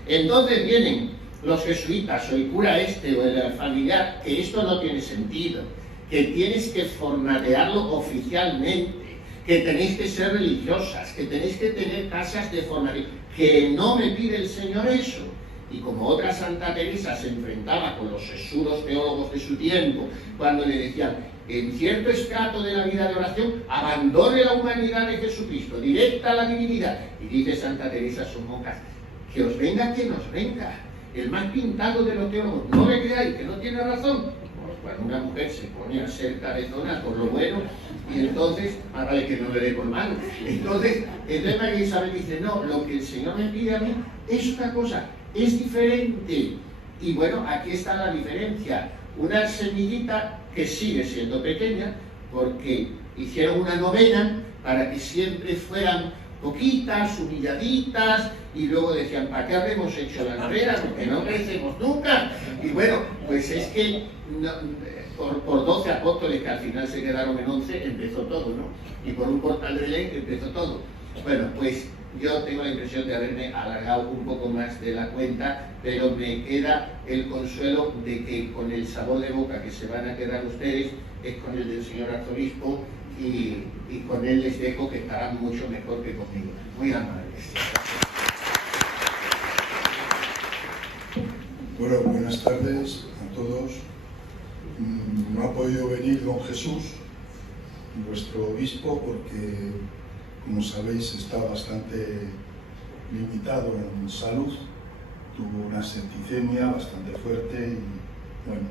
Entonces vienen los jesuitas o el cura este o el familiar, que esto no tiene sentido, que tienes que formatearlo oficialmente, que tenéis que ser religiosas, que tenéis que tener casas de formación, que no me pide el Señor eso. Y como otra Santa Teresa se enfrentaba con los sesudos teólogos de su tiempo, cuando le decían, en cierto estrato de la vida de oración, abandone la humanidad de Jesucristo, directa a la divinidad. Y dice Santa Teresa a sus monjas, que os venga quien os venga, el más pintado de los teólogos, no le creáis, que no tiene razón. Pues cuando una mujer se pone a ser cabezona por lo bueno, y entonces, más vale que no le dé por mal. Entonces María Isabel dice, no, lo que el Señor me pide a mí es una cosa, es diferente. Y bueno, aquí está la diferencia. Una semillita que sigue siendo pequeña, porque hicieron una novena para que siempre fueran poquitas, humilladitas, y luego decían, ¿para qué habremos hecho la novena? Porque no crecemos nunca. Y bueno, pues es que no, por 12 apóstoles que al final se quedaron en 11, empezó todo, ¿no? Y por un portal de ley empezó todo. Bueno, pues yo tengo la impresión de haberme alargado un poco más de la cuenta, pero me queda el consuelo de que con el sabor de boca que se van a quedar ustedes es con el del señor arzobispo, y con él les dejo, que estará mucho mejor que conmigo. Muy amables. Bueno, buenas tardes a todos. No ha podido venir don Jesús, nuestro obispo, porque, como sabéis, está bastante limitado en salud. Tuvo una septicemia bastante fuerte y, bueno,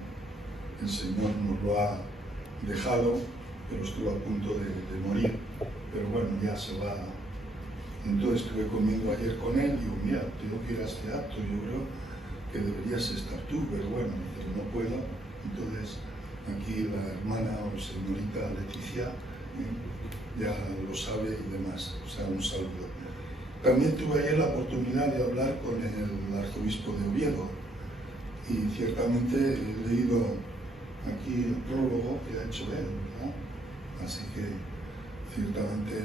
el Señor nos lo ha dejado, pero estuvo a punto de morir. Pero bueno, ya se va. Entonces estuve comiendo ayer con él y digo, mira, tengo que ir a este acto, yo creo que deberías estar tú, pero bueno, no puedo. Entonces aquí la hermana o señorita Leticia ya lo sabe y demás, o sea, un saludo. También tuve ayer la oportunidad de hablar con el arzobispo de Oviedo y ciertamente he leído aquí el prólogo que ha hecho él, ¿verdad? Así que ciertamente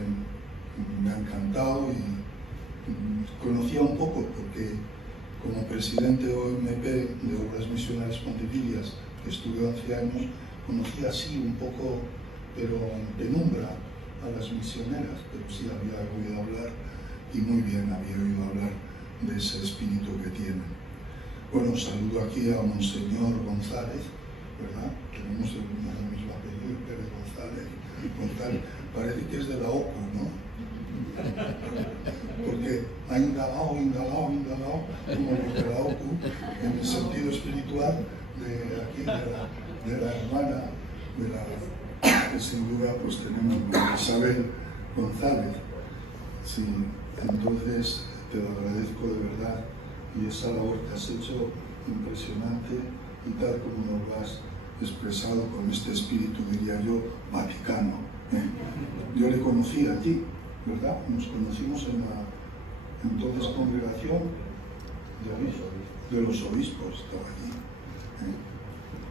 me ha encantado y conocía un poco porque como presidente de OMP de Obras Misionales Pontificias, que estuve 11 años, conocía así un poco, pero en penumbra, a las misioneras, pero sí había oído hablar, y muy bien había oído hablar de ese espíritu que tienen. Bueno, saludo aquí a Monseñor González, ¿verdad? Tenemos el mismo apellido, Pérez González. González, parece que es de la OCU, ¿no? Porque ha indagado, como los de la OCU, en el sentido espiritual de aquí, de la hermana, que sin duda pues tenemos a Isabel González. Sí, entonces te lo agradezco de verdad, y esa labor que has hecho impresionante, y tal como nos lo has expresado con este espíritu, diría yo, vaticano. Yo le conocí a ti, ¿verdad? Nos conocimos en la entonces congregación de los obispos, estaba allí.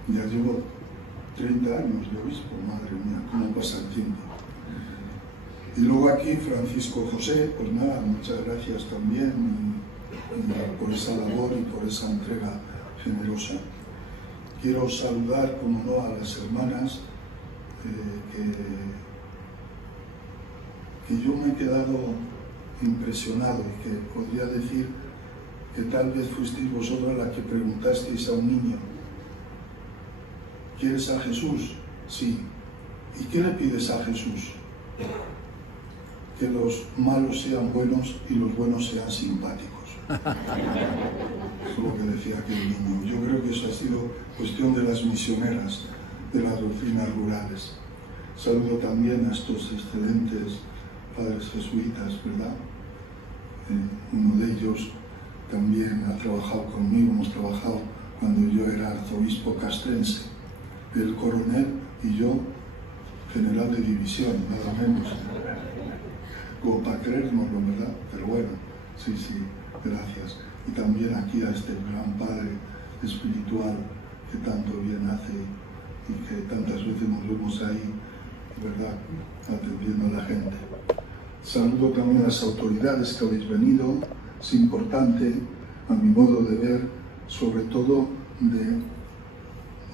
Ya llevo 30 años de obispo, madre mía, cómo pasa el tiempo. Y luego aquí Francisco José, pues nada, muchas gracias también y por esa labor y por esa entrega generosa. quiero saludar, como no, a las hermanas que yo me he quedado impresionado y que podría decir que tal vez fuisteis vosotras la que preguntasteis a un niño: ¿quieres a Jesús? Sí. ¿Y qué le pides a Jesús? Que los malos sean buenos y los buenos sean simpáticos. Es lo que decía aquel niño. Yo creo que eso ha sido cuestión de las misioneras de las doctrinas rurales. Saludo también a estos excelentes padres jesuitas, ¿verdad? Uno de ellos también ha trabajado conmigo, hemos trabajado cuando yo era arzobispo castrense, el coronel y yo general de división, nada menos, como para creérnoslo, ¿verdad? Pero bueno, sí, gracias. Y también aquí a este gran padre espiritual que tanto bien hace y que tantas veces nos vemos ahí, ¿verdad?, atendiendo a la gente. Saludo también a las autoridades que habéis venido. Es importante, a mi modo de ver, sobre todo de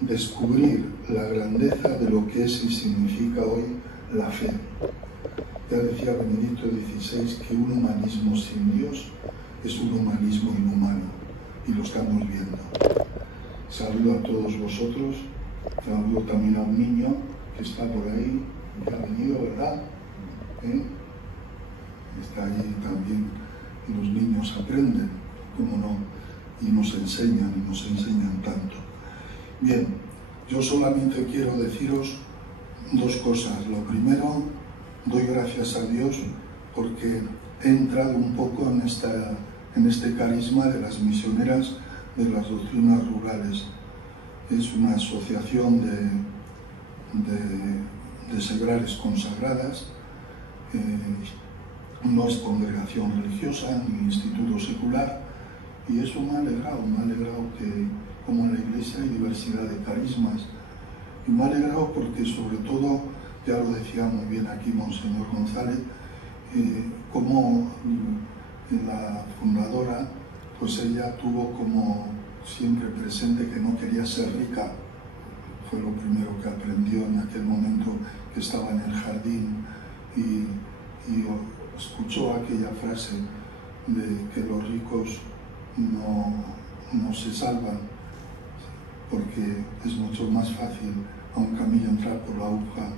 descubrir la grandeza de lo que es y significa hoy la fe. Ya decía Benedicto XVI que un humanismo sin Dios es un humanismo inhumano, y lo estamos viendo. Saludo a todos vosotros, saludo también a un niño que está por ahí, que ha venido, ¿verdad? Está ahí también, y los niños aprenden, cómo no, y nos enseñan tanto. Bien, yo solamente quiero deciros dos cosas. Lo primero, doy gracias a Dios porque he entrado un poco en este carisma de las misioneras de las doctrinas rurales. Es una asociación de seglares consagradas, no es congregación religiosa ni instituto secular, y eso me ha alegrado que como en la Iglesia hay diversidad de carismas, y me ha alegrado porque sobre todo, ya lo decía muy bien aquí Monseñor González, como la fundadora, pues ella tuvo como siempre presente que no quería ser rica. Fue lo primero que aprendió en aquel momento que estaba en el jardín y escuchó aquella frase de que los ricos no se salvan, porque es mucho más fácil a un camello entrar por la aguja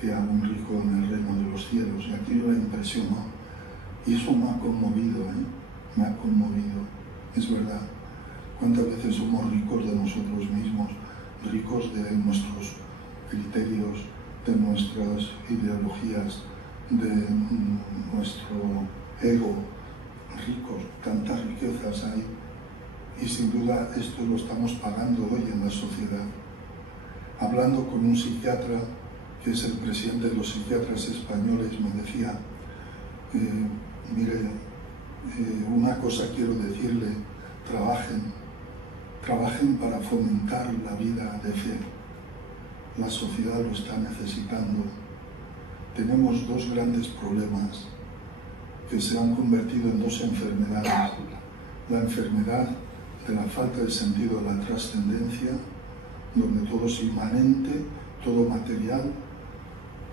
que a un rico en el reino de los cielos. Y aquello la impresionó. Y eso me ha conmovido, me ha conmovido. Es verdad. ¿Cuántas veces somos ricos de nosotros mismos? Ricos de nuestros criterios, de nuestras ideologías, de nuestro ego. Ricos, tantas riquezas hay. Y sin duda esto lo estamos pagando hoy en la sociedad. Hablando con un psiquiatra, que es el presidente de los psiquiatras españoles, me decía, mire, una cosa quiero decirle, trabajen para fomentar la vida de fe. La sociedad lo está necesitando. Tenemos dos grandes problemas que se han convertido en dos enfermedades. La enfermedad de la falta de sentido de la trascendencia, donde todo es inmanente, todo material,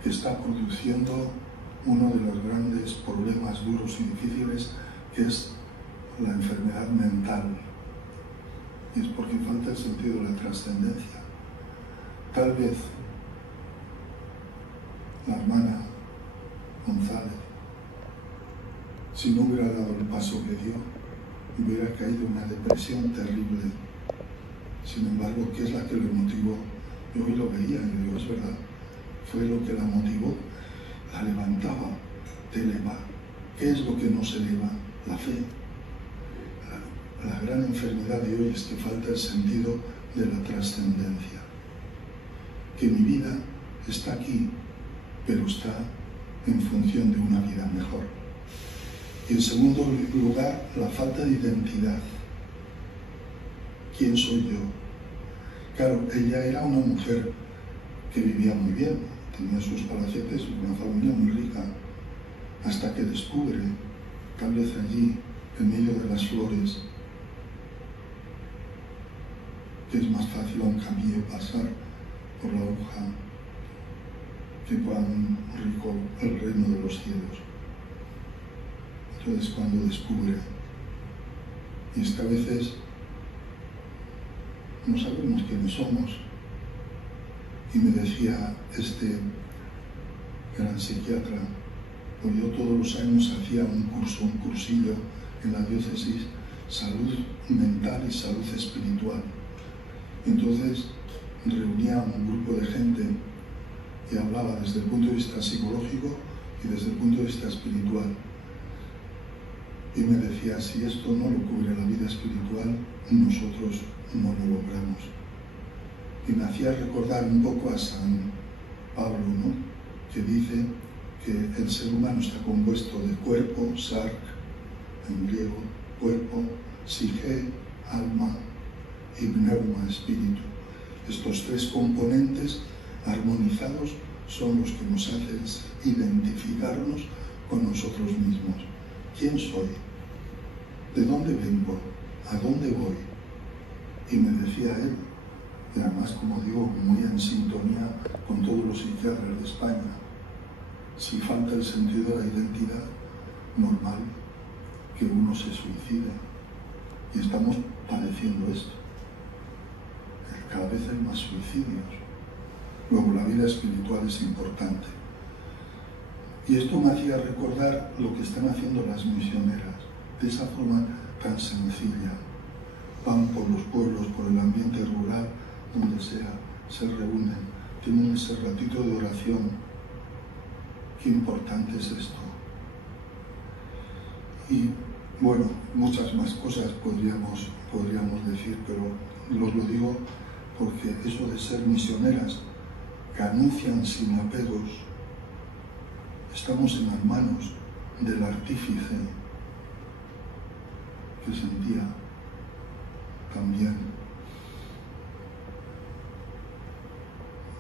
que está produciendo uno de los grandes problemas duros y difíciles, que es la enfermedad mental. Y es porque falta el sentido de la trascendencia. Tal vez la hermana González, si no hubiera dado el paso que dio, hubiera caído en una depresión terrible. Sin embargo, ¿qué es la que lo motivó? Yo hoy lo veía y digo, es verdad, fue lo que la motivó, la levantaba, te eleva. ¿Qué es lo que nos eleva? La fe. La gran enfermedad de hoy es que falta el sentido de la trascendencia. Que mi vida está aquí, pero está en función de una vida mejor. Y en segundo lugar, la falta de identidad. ¿Quién soy yo? Claro, ella era una mujer que vivía muy bien, tenía sus palacetes, una familia muy rica, hasta que descubre, tal vez allí, en medio de las flores, que es más fácil a un camello pasar por la hoja que cuán rico el reino de los cielos. Entonces cuando descubre, y es que a veces no sabemos quiénes somos, y me decía este gran psiquiatra, pues yo todos los años hacía un cursillo en la diócesis, salud mental y salud espiritual. Entonces reunía un grupo de gente y hablaba desde el punto de vista psicológico y desde el punto de vista espiritual. Y me decía, si esto no lo cubre la vida espiritual, nosotros no lo logramos. Y me hacía recordar un poco a San Pablo, ¿no?, que dice que el ser humano está compuesto de cuerpo, sark, en griego, cuerpo, psique, alma y pneuma, espíritu. Estos tres componentes armonizados son los que nos hacen identificarnos con nosotros mismos. ¿Quién soy? ¿De dónde vengo? ¿A dónde voy? Y me decía él, y además, como digo, muy en sintonía con todos los psiquiatras de España, si falta el sentido de la identidad, normal que uno se suicide. Y estamos padeciendo esto. Cada vez hay más suicidios. Luego, la vida espiritual es importante. Y esto me hacía recordar lo que están haciendo las misioneras, de esa forma tan sencilla. Van por los pueblos, por el ambiente rural, donde sea, se reúnen, tienen ese ratito de oración. Qué importante es esto. Y bueno, muchas más cosas podríamos decir, pero os lo digo porque eso de ser misioneras que anuncian sin apegos, estamos en las manos del artífice que sentía también.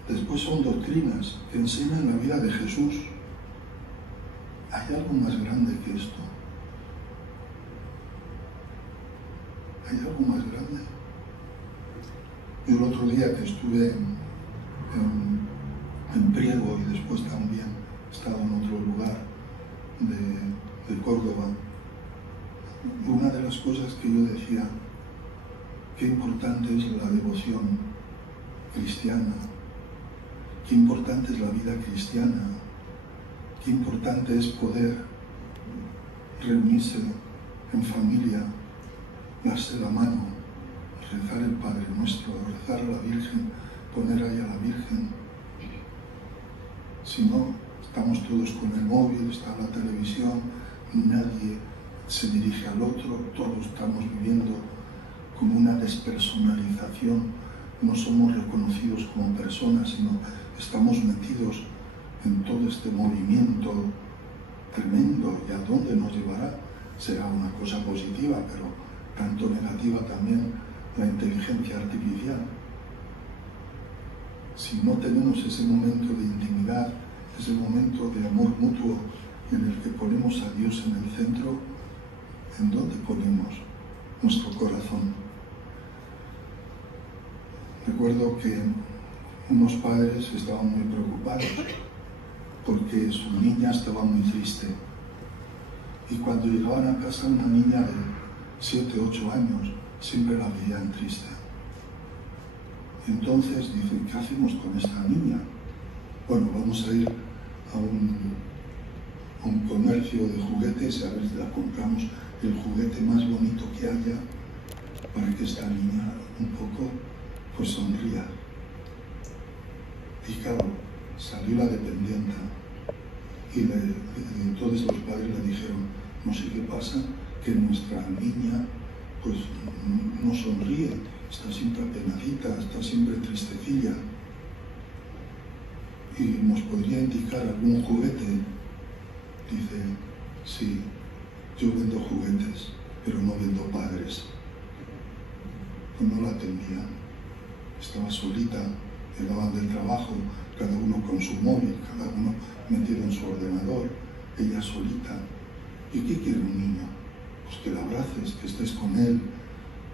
Después son doctrinas que enseñan la vida de Jesús. ¿Hay algo más grande que esto? ¿Hay algo más grande? Yo el otro día que estuve en Priego y después también estaba en otro lugar de Córdoba, una de las cosas que yo decía, qué importante es la devoción cristiana, qué importante es la vida cristiana, qué importante es poder reunirse en familia, darse la mano, rezar el Padre Nuestro, rezar a la Virgen, poner ahí a la Virgen. Si no, estamos todos con el móvil, está la televisión, nadie se dirige al otro, todos estamos viviendo como una despersonalización, no somos reconocidos como personas, sino estamos metidos en todo este movimiento tremendo. ¿Y a dónde nos llevará? Será una cosa positiva, pero tanto negativa también la inteligencia artificial. Si no tenemos ese momento de intimidad, ese momento de amor mutuo en el que ponemos a Dios en el centro, ¿en dónde ponemos nuestro corazón? Recuerdo que unos padres estaban muy preocupados porque su niña estaba muy triste. Y cuando llegaban a casa, una niña de 7, 8 años, siempre la veían triste. Entonces dicen, ¿qué hacemos con esta niña? Bueno, vamos a ir a un comercio de juguetes y a ver si la compramos el juguete más bonito que haya para que esta niña un poco pues sonría. Y claro, salió la dependienta y entonces los padres le dijeron, no sé qué pasa, que nuestra niña pues no sonríe, está siempre apenadita, está siempre tristecilla. ¿Y nos podría indicar algún juguete? Dice, sí, yo vendo juguetes, pero no vendo padres. Pues no la atendían, estaba solita, llegaban del trabajo, cada uno con su móvil, cada uno metido en su ordenador, ella solita. ¿Y qué quiere un niño? Pues que la abraces, que estés con él,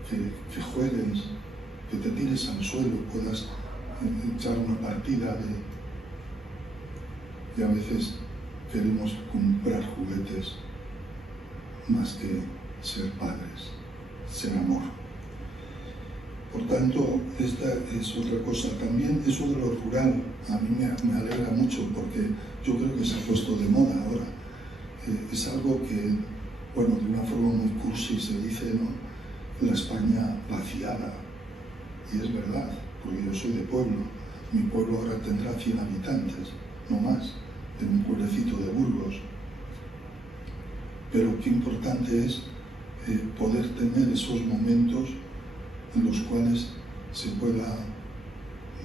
que juegues, que te tires al suelo y puedas echar una partida y a veces queremos comprar juguetes más que ser padres, ser amor. Por tanto, esta es otra cosa. También eso de lo rural a mí me alegra mucho, porque yo creo que se ha puesto de moda ahora. Es algo que, bueno, de una forma muy cursi se dice, ¿no? La España vaciada. Y es verdad, porque yo soy de pueblo. Mi pueblo ahora tendrá 100 habitantes, no más, de mi pueblecito de Burgos. Pero qué importante es poder tener esos momentos en los cuales se pueda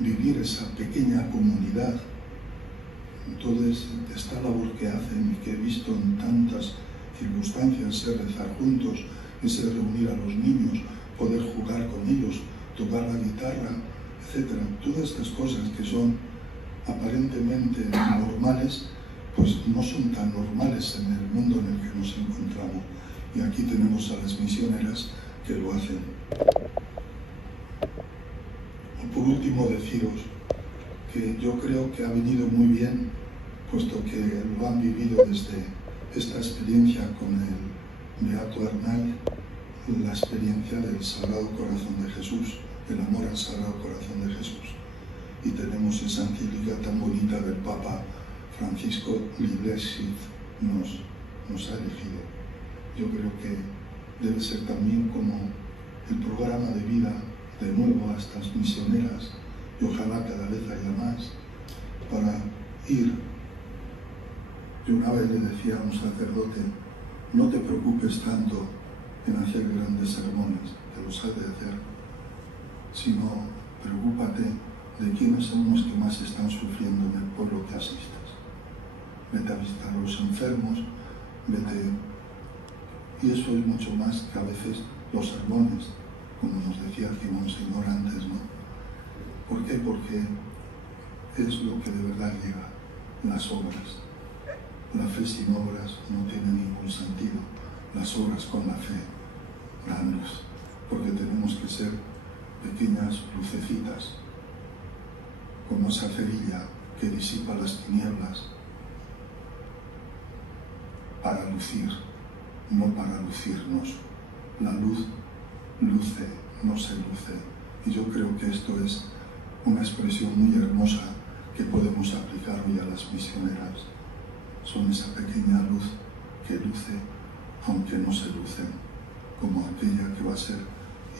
vivir esa pequeña comunidad. Entonces, esta labor que hacen y que he visto en tantas circunstancias, es rezar juntos, es reunir a los niños, poder jugar con ellos, tocar la guitarra, etc. Todas estas cosas que son aparentemente normales, pues no son tan normales en el mundo en el que nos encontramos. Y aquí tenemos a las misioneras que lo hacen. Y por último, deciros que yo creo que ha venido muy bien, puesto que lo han vivido desde esta experiencia con el Beato Arnaiz, la experiencia del Sagrado Corazón de Jesús, el amor al Sagrado Corazón de Jesús. Y tenemos esa encíclica tan bonita del Papa Francisco, Liblecit, nos ha elegido. Yo creo que debe ser también como el programa de vida de nuevo a estas misioneras, y ojalá cada vez haya más, para ir. Yo una vez le decía a un sacerdote, no te preocupes tanto en hacer grandes sermones, que los has de hacer, sino preocúpate de quiénes son los que más están sufriendo en el pueblo que asistas. Vete a visitar a los enfermos, vete. Y eso es mucho más que a veces los sermones, como nos decía aquí Monseñor antes, ¿no? ¿Por qué? Porque es lo que de verdad llega, las obras. La fe sin obras no tiene ningún sentido. Las obras con la fe dan luz, porque tenemos que ser pequeñas lucecitas, como esa cerilla que disipa las tinieblas para lucir, no para lucirnos. La luz luce, no se luce. Y yo creo que esto es una expresión muy hermosa que podemos aplicar hoy a las misioneras. Son esa pequeña luz que luce, aunque no se lucen, como aquella que va a ser,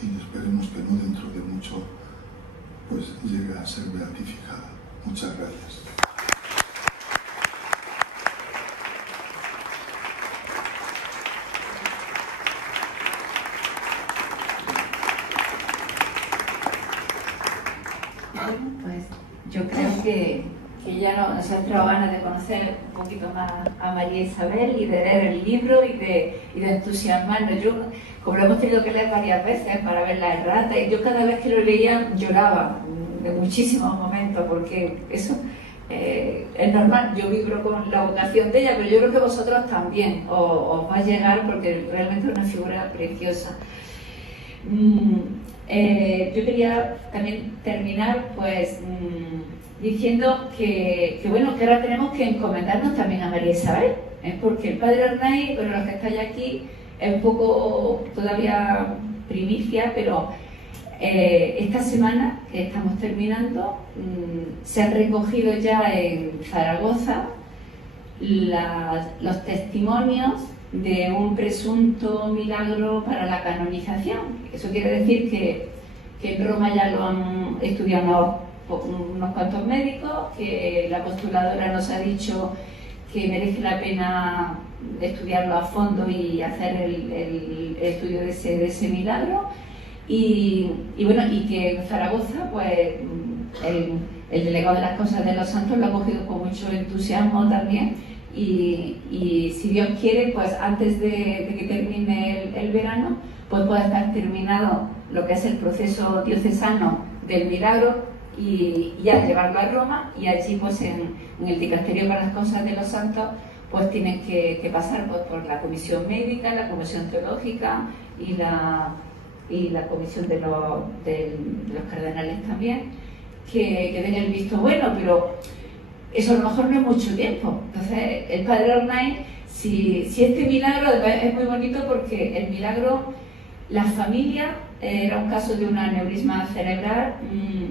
y esperemos que no dentro de mucho, pues llegue a ser beatificada. Muchas gracias. Pues yo creo que ya nos ha entrado ganas de conocer un poquito más a María Isabel y de leer el libro y de entusiasmarnos. Yo, como lo hemos tenido que leer varias veces para ver la errata, y yo cada vez que lo leía lloraba de muchísimos momentos, porque eso es normal. Yo vibro con la vocación de ella, pero yo creo que vosotros también os va a llegar, porque realmente es una figura preciosa. Yo quería también terminar pues diciendo que bueno, que ahora tenemos que encomendarnos también a María Isabel, porque el Padre Arnaiz, bueno, los que estáis aquí, es un poco todavía primicia, pero esta semana que estamos terminando se han recogido ya en Zaragoza los testimonios de un presunto milagro para la canonización. Eso quiere decir que en Roma ya lo han estudiado unos cuantos médicos, que la postuladora nos ha dicho que merece la pena estudiarlo a fondo y hacer el estudio de ese milagro. Y bueno, y que en Zaragoza, pues el delegado de las Cosas de los Santos lo ha cogido con mucho entusiasmo también. Y si Dios quiere, pues antes de que termine el verano, pues pueda estar terminado lo que es el proceso diocesano del milagro, y ya llevarlo a Roma, y allí pues en el Dicasterio para las Cosas de los Santos pues tienen que pasar pues, por la comisión médica, la comisión teológica y y la comisión de los cardenales también, que den el visto bueno, pero eso a lo mejor no es mucho tiempo. Entonces, el padre Arnaiz, si este milagro es muy bonito porque el milagro, la familia, era un caso de un aneurisma cerebral,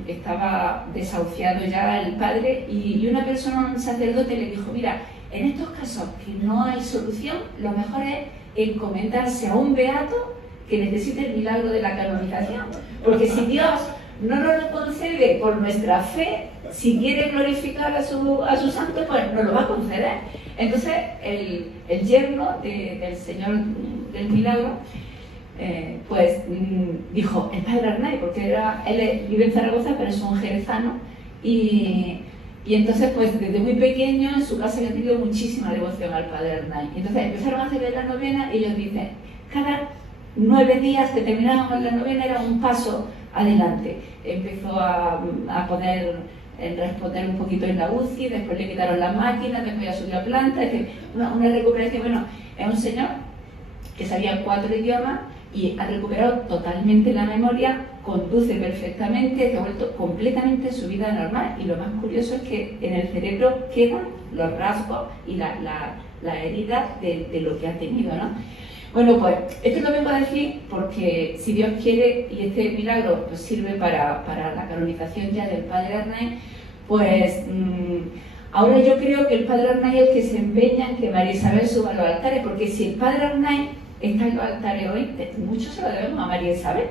estaba desahuciado ya el padre, y una persona, un sacerdote, le dijo: mira, en estos casos que no hay solución, lo mejor es encomendarse a un beato que necesite el milagro de la canonización, porque si Dios no nos lo concede por nuestra fe, si quiere glorificar a su santo, pues nos lo va a conceder. Entonces el yerno del Señor del Milagro, pues dijo: el padre Arnaiz, porque él vive en Zaragoza, pero es un jerezano, y entonces, pues desde muy pequeño en su casa había tenido muchísima devoción al padre Arnaiz. Y entonces empezaron a hacer la novena, y ellos dicen: cada 9 días que terminábamos la novena era un paso adelante. Empezó a responder un poquito en la UCI, después le quitaron las máquinas, después ya subió a planta, es decir, una recuperación. Bueno, es un señor que sabía 4 idiomas y ha recuperado totalmente la memoria, conduce perfectamente, que ha vuelto completamente su vida normal, y lo más curioso es que en el cerebro quedan los rasgos y la herida de lo que ha tenido, ¿no? Bueno, pues esto lo vengo a decir porque, si Dios quiere, y este milagro pues sirve para la canonización ya del padre Arnaiz, pues ahora yo creo que el padre Arnaiz es el que se empeña en que María Isabel suba a los altares, porque si el padre Arnaiz está en los altares hoy, mucho se lo debemos a María Isabel,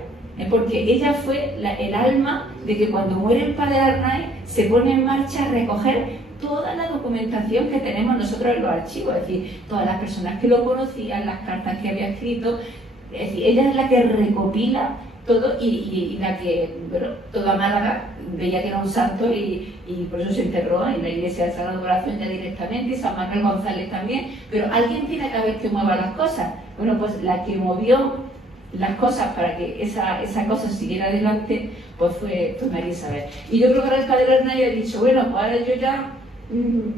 porque ella fue el alma de que cuando muere el padre Arnaiz se pone en marcha a recoger toda la documentación que tenemos nosotros en los archivos, es decir, todas las personas que lo conocían, las cartas que había escrito, es decir, ella es la que recopila todo, y la que, bueno, toda Málaga veía que era un santo, y por eso se enterró en la iglesia de Sagrada Oración ya directamente, y San Manuel González también, pero alguien tiene que haber que mueva las cosas. Bueno, pues la que movió las cosas para que esa cosa siguiera adelante, pues fue María Isabel. Y yo creo que ahora el padre Arnaiz ha dicho: bueno, pues ahora yo ya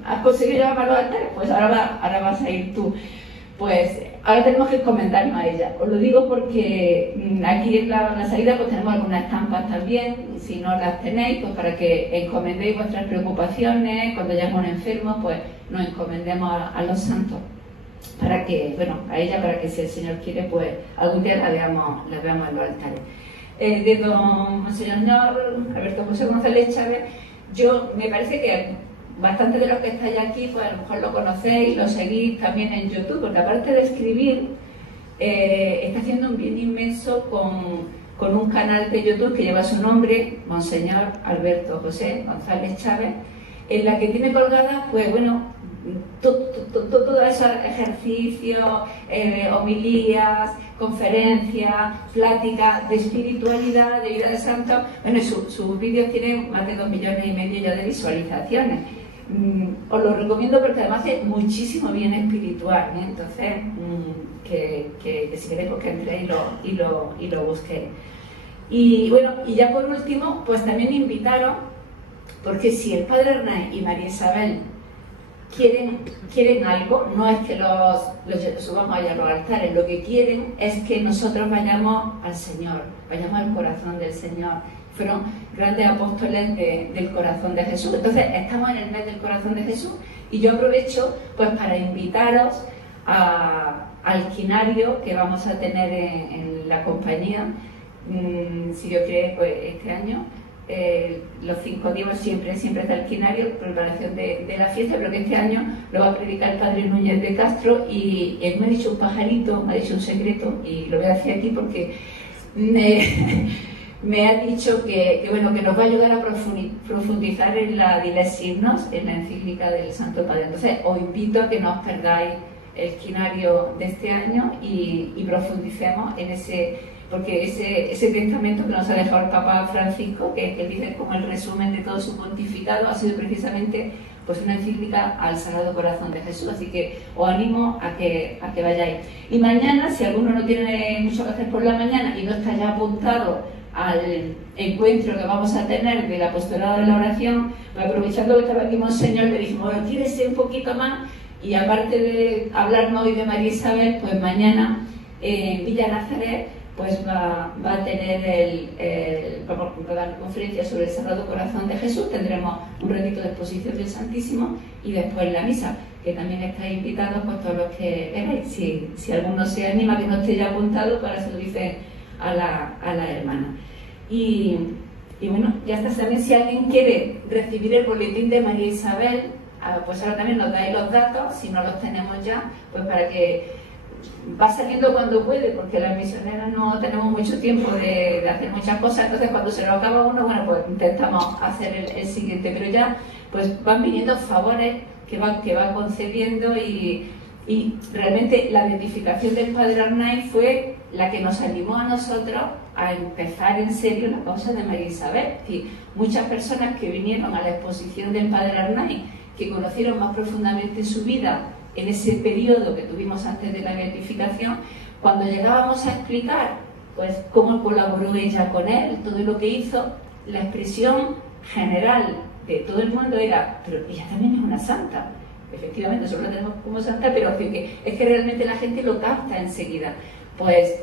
has conseguido llevarme a los altares, pues ahora vas a ir tú. Pues ahora tenemos que encomendarnos a ella. Os lo digo porque aquí en la salida pues tenemos algunas estampas también, si no las tenéis, pues para que encomendéis vuestras preocupaciones. Cuando hayamos enfermos, pues nos encomendemos a los santos, para que, bueno, a ella, para que, si el Señor quiere, pues algún día la veamos en los altares. De don Monseñor Alberto José González Chávez, me parece que bastante de los que estáis aquí, pues a lo mejor lo conocéis, lo seguís también en YouTube, porque aparte de escribir, está haciendo un bien inmenso con un canal de YouTube que lleva su nombre, Monseñor Alberto José González Chávez, en la que tiene colgadas, pues bueno, todos esos ejercicios, homilías, conferencias, pláticas de espiritualidad, de vida de santo. Bueno, sus vídeos tienen más de 2,5 millones ya de visualizaciones. Os lo recomiendo porque además es muchísimo bien espiritual, ¿eh? Entonces, que si queréis, pues que entréis y lo busquéis. Y bueno, y ya por último, pues también invitaros, porque si el padre Arnaiz y María Isabel quieren algo, no es que los subamos allá a los altares, lo que quieren es que nosotros vayamos al Señor, vayamos al corazón del Señor. Fueron grandes apóstoles del corazón de Jesús. Entonces estamos en el mes del corazón de Jesús, y yo aprovecho pues para invitaros al quinario que vamos a tener en la compañía, si Dios quiere, pues este año. Los 5 días siempre está el quinario, preparación de la fiesta, pero que este año lo va a predicar el padre Núñez de Castro, y él me ha dicho un pajarito, me ha dicho un secreto, y lo voy a decir aquí porque me ha dicho que bueno, que nos va a ayudar a profundizar en la Diles Signos, en la encíclica del Santo Padre. Entonces os invito a que no os perdáis el quinario de este año y profundicemos en ese, porque ese testamento que nos ha dejado el Papa Francisco, que él dice como el resumen de todo su pontificado, ha sido precisamente pues una encíclica al Sagrado Corazón de Jesús. Así que os animo a que vayáis. Y mañana, si alguno no tiene mucho que hacer por la mañana y no está ya apuntado al encuentro que vamos a tener del apostolado de la oración, pues aprovechando que estaba aquí Monseñor, le dijimos: bueno, quírese un poquito más, y aparte de hablarnos hoy de María Isabel, pues mañana en Villa Nazaret pues va a tener vamos a dar conferencia sobre el Sagrado Corazón de Jesús, tendremos un ratito de exposición del Santísimo y después la misa, que también estáis invitados pues todos los que queráis. Si alguno se anima, que no esté ya apuntado, para se lo dice a la hermana. Y bueno, ya está. También si alguien quiere recibir el boletín de María Isabel, pues ahora también nos dais los datos, si no los tenemos ya, pues para que va saliendo cuando puede, porque las misioneras no tenemos mucho tiempo de hacer muchas cosas, entonces cuando se nos acaba uno, bueno, pues intentamos hacer el siguiente, pero ya pues van viniendo favores que va concediendo y realmente la beatificación del Padre Arnaiz fue la que nos animó a nosotros a empezar en serio la causa de María Isabel. Y muchas personas que vinieron a la exposición del Padre Arnaiz, que conocieron más profundamente su vida en ese periodo que tuvimos antes de la beatificación, cuando llegábamos a explicar pues cómo colaboró ella con él, todo lo que hizo, la expresión general de todo el mundo era: pero ella también es una santa. Efectivamente, nosotros la tenemos como santa, pero es que realmente la gente lo capta enseguida. Pues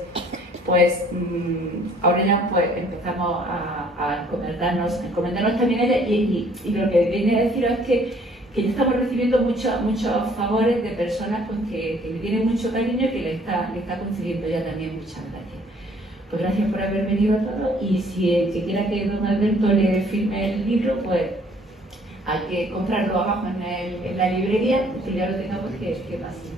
ahora ya pues empezamos a encomendarnos también a ella, y lo que viene a deciros es que ya estamos recibiendo muchos favores de personas pues, que le tienen mucho cariño y que le está concediendo ya también. Muchas gracias. Pues gracias por haber venido a todos, y si el que quiera que don Alberto le firme el libro, pues hay que comprarlo abajo en la librería, que ya lo tengamos que pasar.